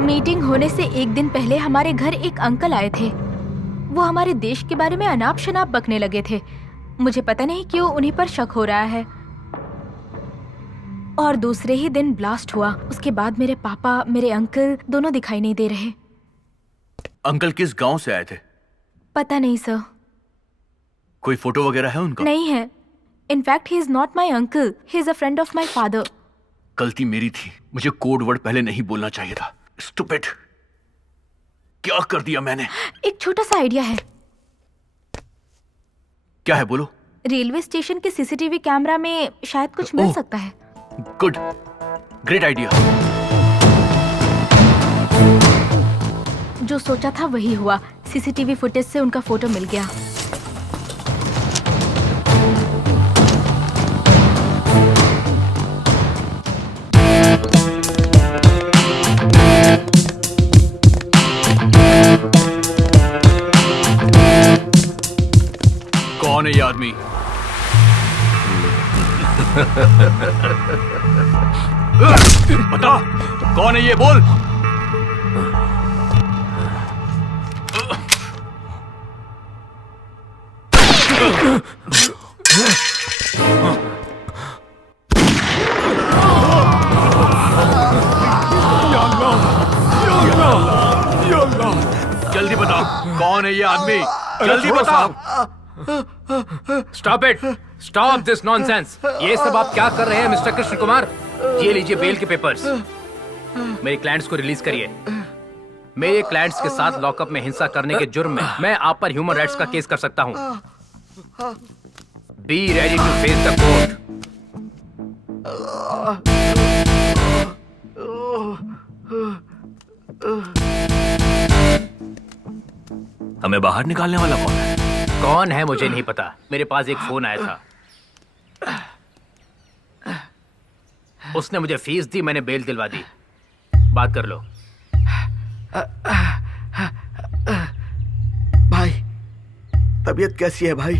मीटिंग होने से एक दिन पहले हमारे घर एक अंकल आए थे। वो हमारे देश के बारे में अनाप शनाप बकने लगे थे। मुझे पता नहीं क्यों उन्हीं पर शक हो रहा है। और दूसरे ही दिन ब्लास्ट हुआ। उसके बाद मेरे पापा, मेरे अंकल दोनों दिखाई नहीं दे रहे। अंकल किस गांव से आए थे? पता नहीं सर। कोई फोटो वगैरह है उनका? नहीं है। In fact he is not my uncle, he is a friend of my father. गलती मेरी थी, मुझे कोड वर्ड पहले नहीं बोलना चाहिए था। स्टूपिड, क्या कर दिया मैंने? एक छोटा सा आइडिया है। क्या है, बोलो। रेलवे स्टेशन के सीसीटीवी कैमरा में शायद कुछ मिल सकता है। Good, great idea. जो सोचा था वही हुआ। सीसीटीवी फुटेज से उनका फोटो मिल गया। कौन है ये आदमी? बता, कौन है ये, बोल। जल्दी बता, कौन है ये आदमी? जल्दी बता। Stop it, stop this nonsense. ये सब आप क्या कर रहे हैं मिस्टर कृष्ण कुमार? ये लीजिए बेल के पेपर्स। मेरे क्लाइंट्स को रिलीज करिए। मेरे क्लाइंट्स के साथ लॉकअप में हिंसा करने के जुर्म में मैं आप पर ह्यूमन राइट्स का केस कर सकता हूं। Be ready to face the court. हमें बाहर निकालने वाला कौन है? कौन है मुझे नहीं पता। मेरे पास एक फोन आया था। उसने मुझे फीस दी, मैंने बेल दिलवा दी। बात कर लो। भाई, तबीयत कैसी है भाई?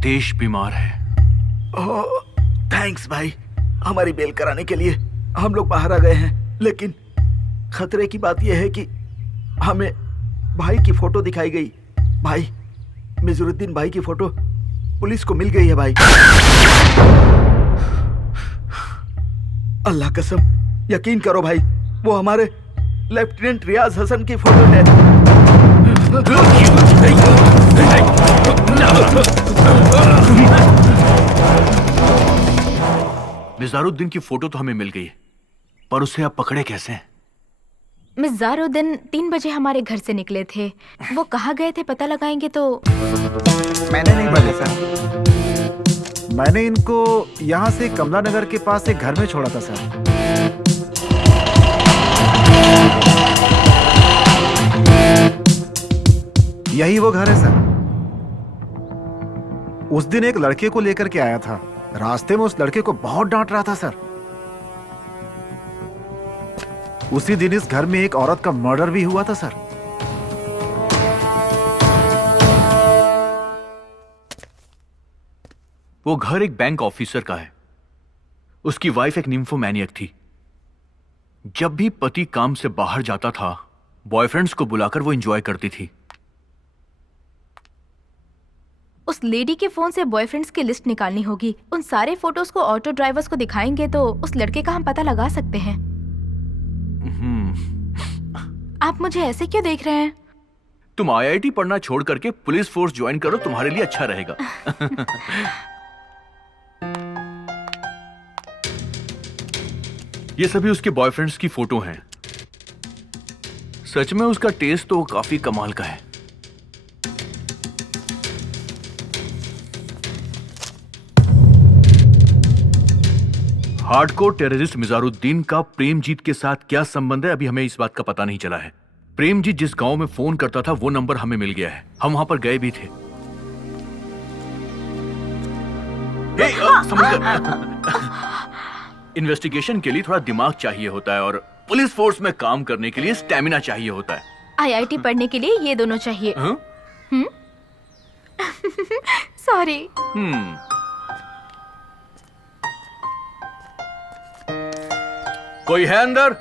देश बीमार है। ओह, थैंक्स भाई, हमारी बेल कराने के लिए। हम लोग बाहर आ गए हैं, लेकिन खतरे की बात यह है कि हमें भाई की फोटो दिखाई गई। भाई, मिजुरुद्दीन भाई की फोटो पुलिस को मिल गई है भाई। अल्लाह कसम, यकीन करो भाई, वो हमारे लेफ्टिनेंट रियाज हसन की फोटो है। मिजारुद्दीन की फोटो तो हमें मिल गई, पर उसे आप पकड़े कैसे हैं? मिज़ारुद्दीन 3 बजे हमारे घर से निकले थे। वो कहाँ गए थे पता लगाएंगे तो। मैंने नहीं बोले सर। मैंने इनको यहाँ से कमला नगर के पास एक घर में छोड़ा था सर। यही वो घर है सर। उस दिन एक लड़के को लेकर के आया था। रास्ते में उस लड़के को बहुत डांट रहा था सर। उसी दिन इस घर में एक औरत का मर्डर भी हुआ था सर। वो घर एक बैंक ऑफिसर का है। उसकी वाइफ एक निम्फोमैनियक थी। जब भी पति काम से बाहर जाता था, बॉयफ्रेंड्स को बुलाकर वो एंजॉय करती थी। उस लेडी के फोन से बॉयफ्रेंड्स की लिस्ट निकालनी होगी। उन सारे फोटोज को ऑटो ड्राइवर्स को दिखाएंगे तो उस लड़के का हम पता लगा सकते हैं। आप मुझे ऐसे क्यों देख रहे हैं? तुम आईआईटी पढ़ना छोड़ करके पुलिस फोर्स ज्वाइन करो, तुम्हारे लिए अच्छा रहेगा। ये सभी उसके बॉयफ्रेंड्स की फोटो हैं। सच में उसका टेस्ट तो काफी कमाल का है। हार्डकोर टेररिस्ट मिजारुद्दीन का प्रेमजीत के साथ क्या संबंध है, अभी हमें इस बात का पता नहीं चला है। प्रेमजीत जिस गांव में फोन करता था वो नंबर हमें मिल गया है। हम वहां पर गए भी थे। इन्वेस्टिगेशन के लिए थोड़ा दिमाग चाहिए होता है और पुलिस फोर्स में काम करने के लिए स्टैमिना चाहिए होता है। आईआईटी पढ़ने के लिए ये दोनों चाहिए। सॉरी। कोई है अंदर?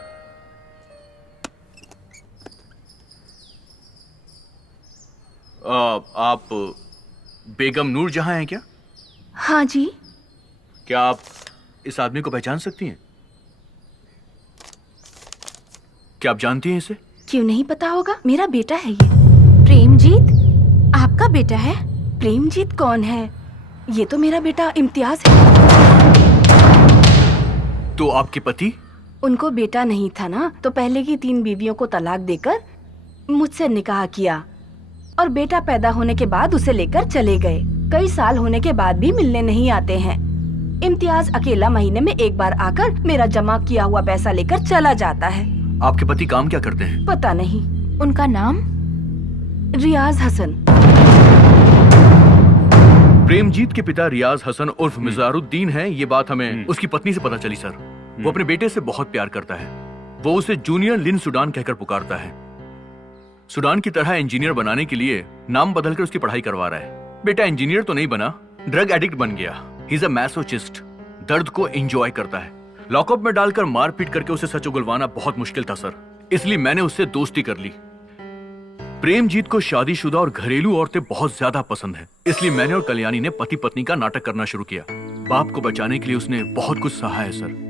आप बेगम नूर जहां हैं क्या? हाँ जी। क्या आप इस आदमी को पहचान सकती हैं? क्या आप जानती हैं इसे? क्यों नहीं पता होगा, मेरा बेटा है ये। प्रेमजीत आपका बेटा है? प्रेमजीत कौन है? ये तो मेरा बेटा इम्तियाज है। तो आपके पति? उनको बेटा नहीं था ना, तो पहले की 3 बीवियों को तलाक देकर मुझसे निकाह किया और बेटा पैदा होने के बाद उसे लेकर चले गए। कई साल होने के बाद भी मिलने नहीं आते हैं। इम्तियाज अकेला महीने में एक बार आकर मेरा जमा किया हुआ पैसा लेकर चला जाता है। आपके पति काम क्या करते हैं? पता नहीं। उनका नाम रियाज हसन। प्रेमजीत के पिता रियाज हसन उर्फ मिजारुद्दीन हैं। ये बात हमें उसकी पत्नी से पता चली सर। वो अपने बेटे से बहुत प्यार करता है। वो उसे जूनियर लिन सुडान कहकर पुकारता है। सुडान की तरह इंजीनियर बनाने के लिए नाम बदलकर उसकी पढ़ाई करवा रहा है। बेटा इंजीनियर तो नहीं बना, ड्रग एडिक्ट बन गया। ही इज अ मैसोचिस्ट, दर्द को एंजॉय करता है। लॉकअप में डालकर मारपीट करके उसे सच उगलवाना बहुत मुश्किल था सर, इसलिए मैंने उससे दोस्ती कर ली। प्रेमजीत को शादीशुदा और घरेलू औरतें बहुत ज्यादा पसंद है, इसलिए मैंने और कल्याणी ने पति पत्नी का नाटक करना शुरू किया। बाप को बचाने के लिए उसने बहुत कुछ सहा है sir.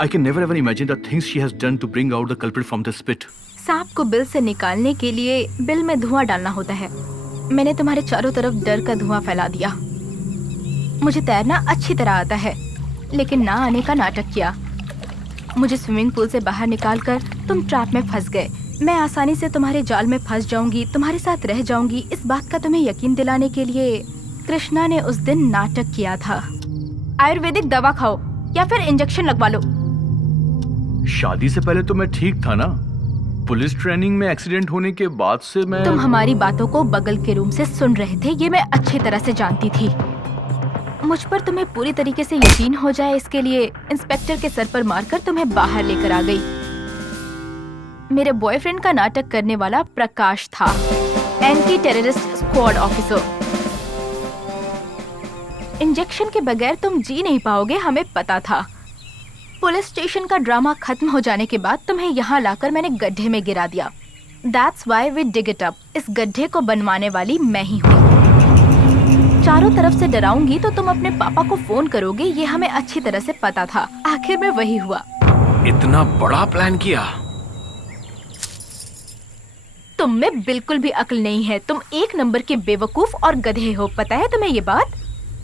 I can never ever imagine the things she has done to bring out the culprit from the spit. सांप को बिल से निकालने के लिए बिल में धुआं डालना होता है। मैंने तुम्हारे चारों तरफ डर का धुआं फैला दिया। मुझे तैरना अच्छी तरह आता है, लेकिन ना आने का नाटक किया। मुझे स्विमिंग पूल से बाहर निकालकर तुम ट्रैप में फंस गए। मैं आसानी से तुम्हारे जाल में फंस जाऊंगी, तुम्हारे साथ रह जाऊंगी, इस बात का तुम्हें यकीन दिलाने के लिए कृष्णा ने उस दिन नाटक किया था। आयुर्वेदिक दवा खाओ या फिर इंजेक्शन लगवा लो। शादी से पहले तो मैं ठीक था ना, पुलिस ट्रेनिंग में एक्सीडेंट होने के बाद से मैं। तुम हमारी बातों को बगल के रूम से सुन रहे थे, ये मैं अच्छी तरह से जानती थी। मुझ पर तुम्हें पूरी तरीके से यकीन हो जाए, इसके लिए इंस्पेक्टर के सर पर मारकर तुम्हें बाहर लेकर आ गई। मेरे बॉयफ्रेंड का नाटक करने वाला प्रकाश था, anti terrorist squad officer. Injection के बगैर तुम जी नहीं पाओगे, हमें पता था। पुलिस स्टेशन का ड्रामा खत्म हो जाने के बाद तुम्हें यहाँ लाकर मैंने गड्ढे में गिरा दिया। That's why we dig it up। इस गड्ढे को बनवाने वाली मैं ही हूँ। चारों तरफ से डराऊंगी तो तुम अपने पापा को फोन करोगे, ये हमें अच्छी तरह से पता था। आखिर में वही हुआ। इतना बड़ा प्लान किया? तुम में बिल्कुल भी अक्ल नहीं है। तुम एक नंबर के बेवकूफ और गधे हो, पता है तुम्हें ये बात?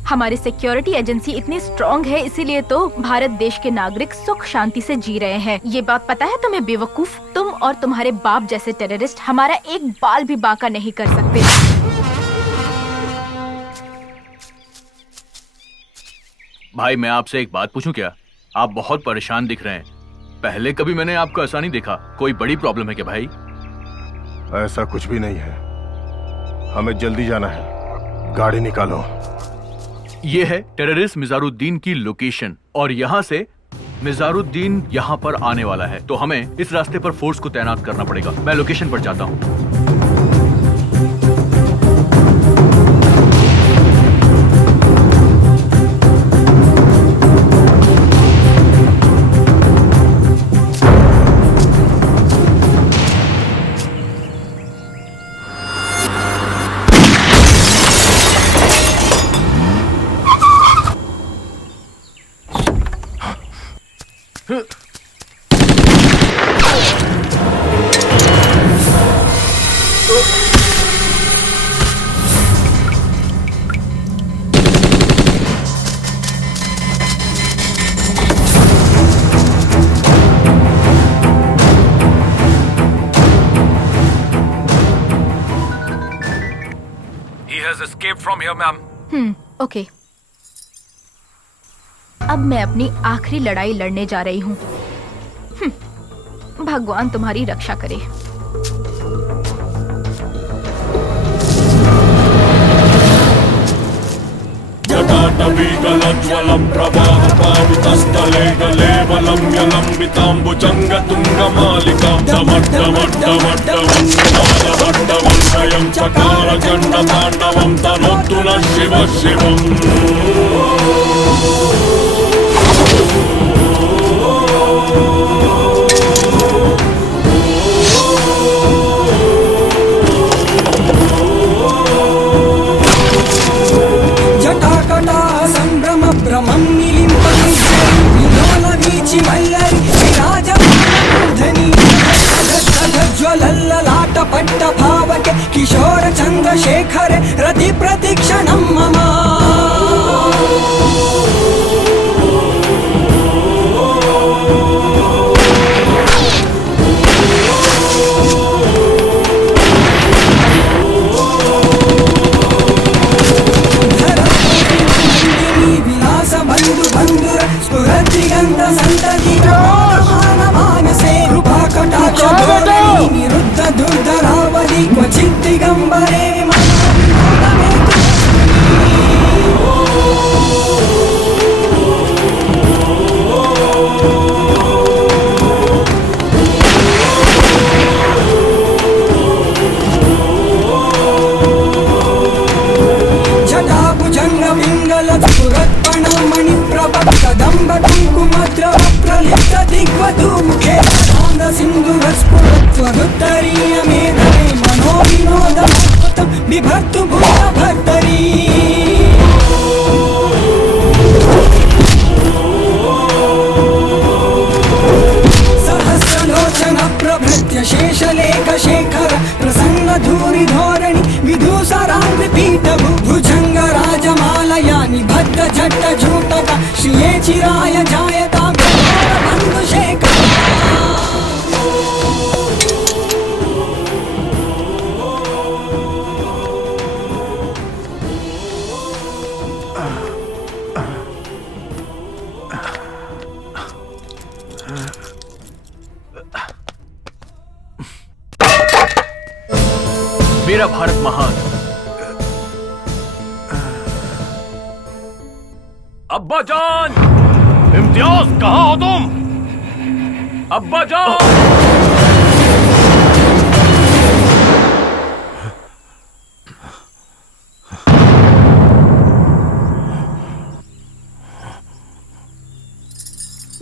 हमारी सिक्योरिटी एजेंसी इतनी स्ट्रॉन्ग है, इसीलिए तो भारत देश के नागरिक सुख शांति से जी रहे हैं। ये बात पता है तुम्हें बेवकूफ? तुम और तुम्हारे बाप जैसे टेररिस्ट हमारा एक बाल भी बांका नहीं कर सकते। भाई मैं आपसे एक बात पूछूं क्या? आप बहुत परेशान दिख रहे हैं। पहले कभी मैंने आपको ऐसा नहीं देखा। कोई बड़ी प्रॉब्लम है क्या भाई? ऐसा कुछ भी नहीं है, हमें जल्दी जाना है, गाड़ी निकालो। ये है टेररिस्ट मिजारुद्दीन की लोकेशन और यहाँ से मिजारुद्दीन यहाँ पर आने वाला है, तो हमें इस रास्ते पर फोर्स को तैनात करना पड़ेगा। मैं लोकेशन पर जाता हूँ। From here, ma'am. ओके। अब मैं अपनी आखिरी लड़ाई लड़ने जा रही हूँ। भगवान तुम्हारी रक्षा करे। जटाटवीगलज्ज्वलं प्रवाहपावितस्थले गलेवलं यलम्बिताम्बुजङ्गतुङ्गमालिकां डमड्डमड्डमड्डमड्डमड्डमड्डमं चकारचण्डताण्डवं तनोतु नः शिवः शिवम्। राजमानमूर्धनि ज्वलल्ललाट पट्ट भावके किशोर चन्द्रशेखरे रति प्रतीक्षणं मम स्फुरद्दिगन्त सन्तति मानसे कृपाकटाक्ष निरुद्ध दुर्धरावधि क्वचित् दिगम्बरे कदम्ब कुङ्कुमद्रव प्रलिप्त दिग्वधूमुखे सिन्धुरस्फुरत्वरुत्तरीय मेधवे मनोविनोदमद्भुतं बिभर्तु भूतभर्तरी सहस्रलोचन प्रभृत्य शेषलेखशेखर प्रसन्न धूरि धोरणि विधूसराङ्गपीठ भुजङ्ग राजमालयानि भद्र झट्ट झूटक श्रिये चिराय जायता बन्धुशेखर मेरा भारत महान। अब्बा जान, इम्तियाज कहाँ हो तुम? अब्बा जान।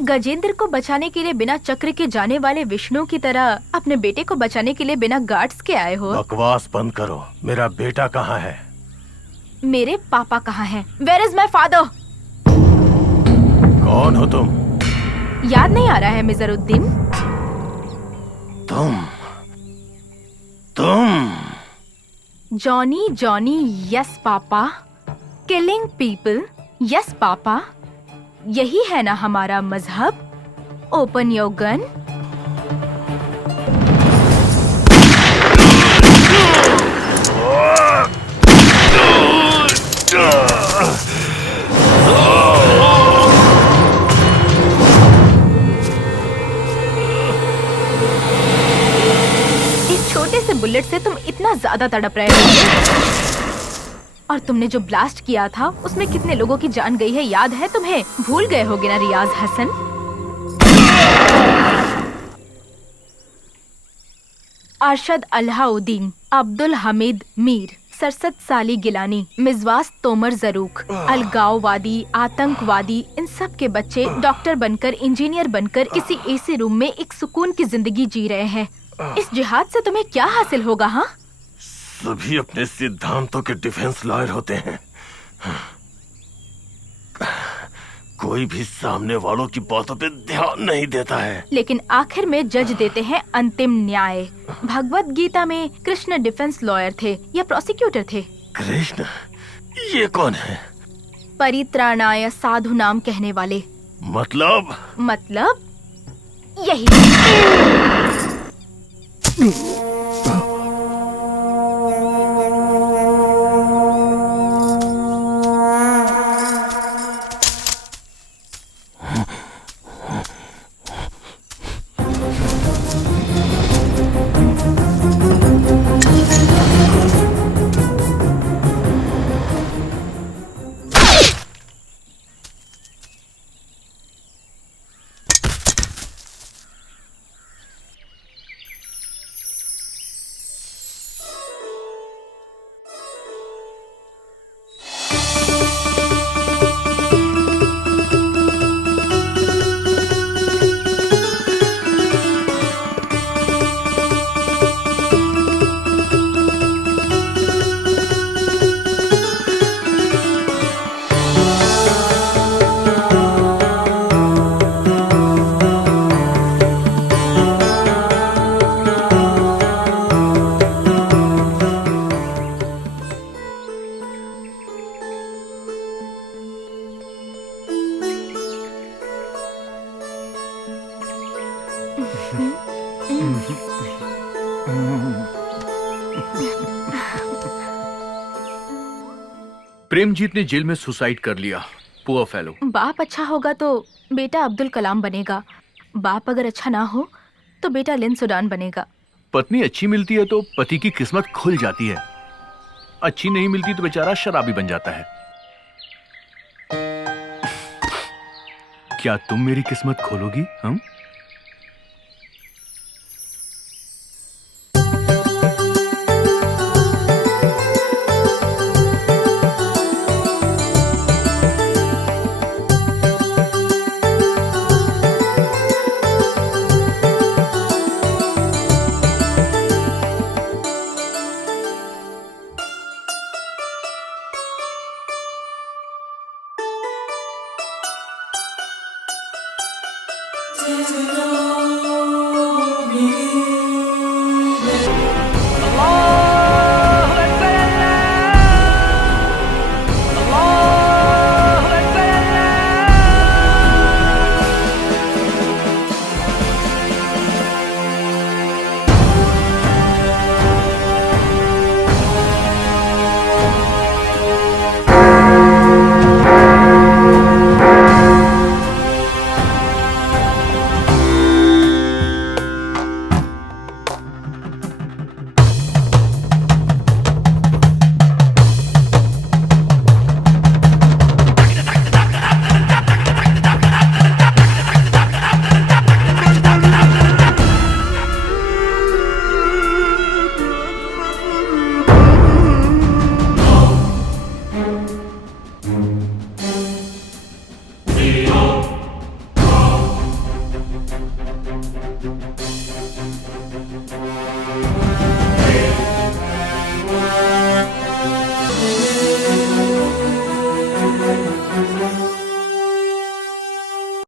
गजेंद्र को बचाने के लिए बिना चक्र के जाने वाले विष्णु की तरह अपने बेटे को बचाने के लिए बिना गार्ड्स के आए हो। बकवास बंद करो। मेरा बेटा कहाँ है? मेरे पापा कहाँ हैं? Where is my father? कौन हो तुम? याद नहीं आ रहा है मिजरुद्दीन? तुम Johnny Johnny yes papa, killing people yes papa, यही है ना हमारा मजहब? Open your gun. इस छोटे से बुलेट से तुम इतना ज्यादा तड़प रहे हो। और तुमने जो ब्लास्ट किया था उसमें कितने लोगों की जान गई है याद है तुम्हें? भूल गए होगे ना रियाज हसन? अरशद अल्लाउद्दीन, अब्दुल हमीद मीर, सरसद साली गिलानी, मिजवास तोमर जरूक, अलगाववादी, आतंकवादी, इन सब के बच्चे डॉक्टर बनकर, इंजीनियर बनकर किसी एसी रूम में एक सुकून की जिंदगी जी रहे हैं। इस जिहाद से तुम्हें क्या हासिल होगा? हाँ, सभी अपने सिद्धांतों के डिफेंस लॉयर होते हैं। कोई भी सामने वालों की बातों पे ध्यान नहीं देता है, लेकिन आखिर में जज देते हैं अंतिम न्याय। भगवत गीता में कृष्ण डिफेंस लॉयर थे या प्रोसिक्यूटर थे? कृष्ण? ये कौन है? परित्राणाय साधु नाम कहने वाले। मतलब यही। प्रेमजीत ने जेल में सुसाइड कर लिया। Poor fellow. बाप अच्छा होगा तो बेटा अब्दुल कलाम बनेगा, बाप अगर अच्छा ना हो तो बेटा लिन सुडान बनेगा। पत्नी अच्छी मिलती है तो पति की किस्मत खुल जाती है, अच्छी नहीं मिलती तो बेचारा शराबी बन जाता है। क्या तुम मेरी किस्मत खोलोगी? हम जय जय राम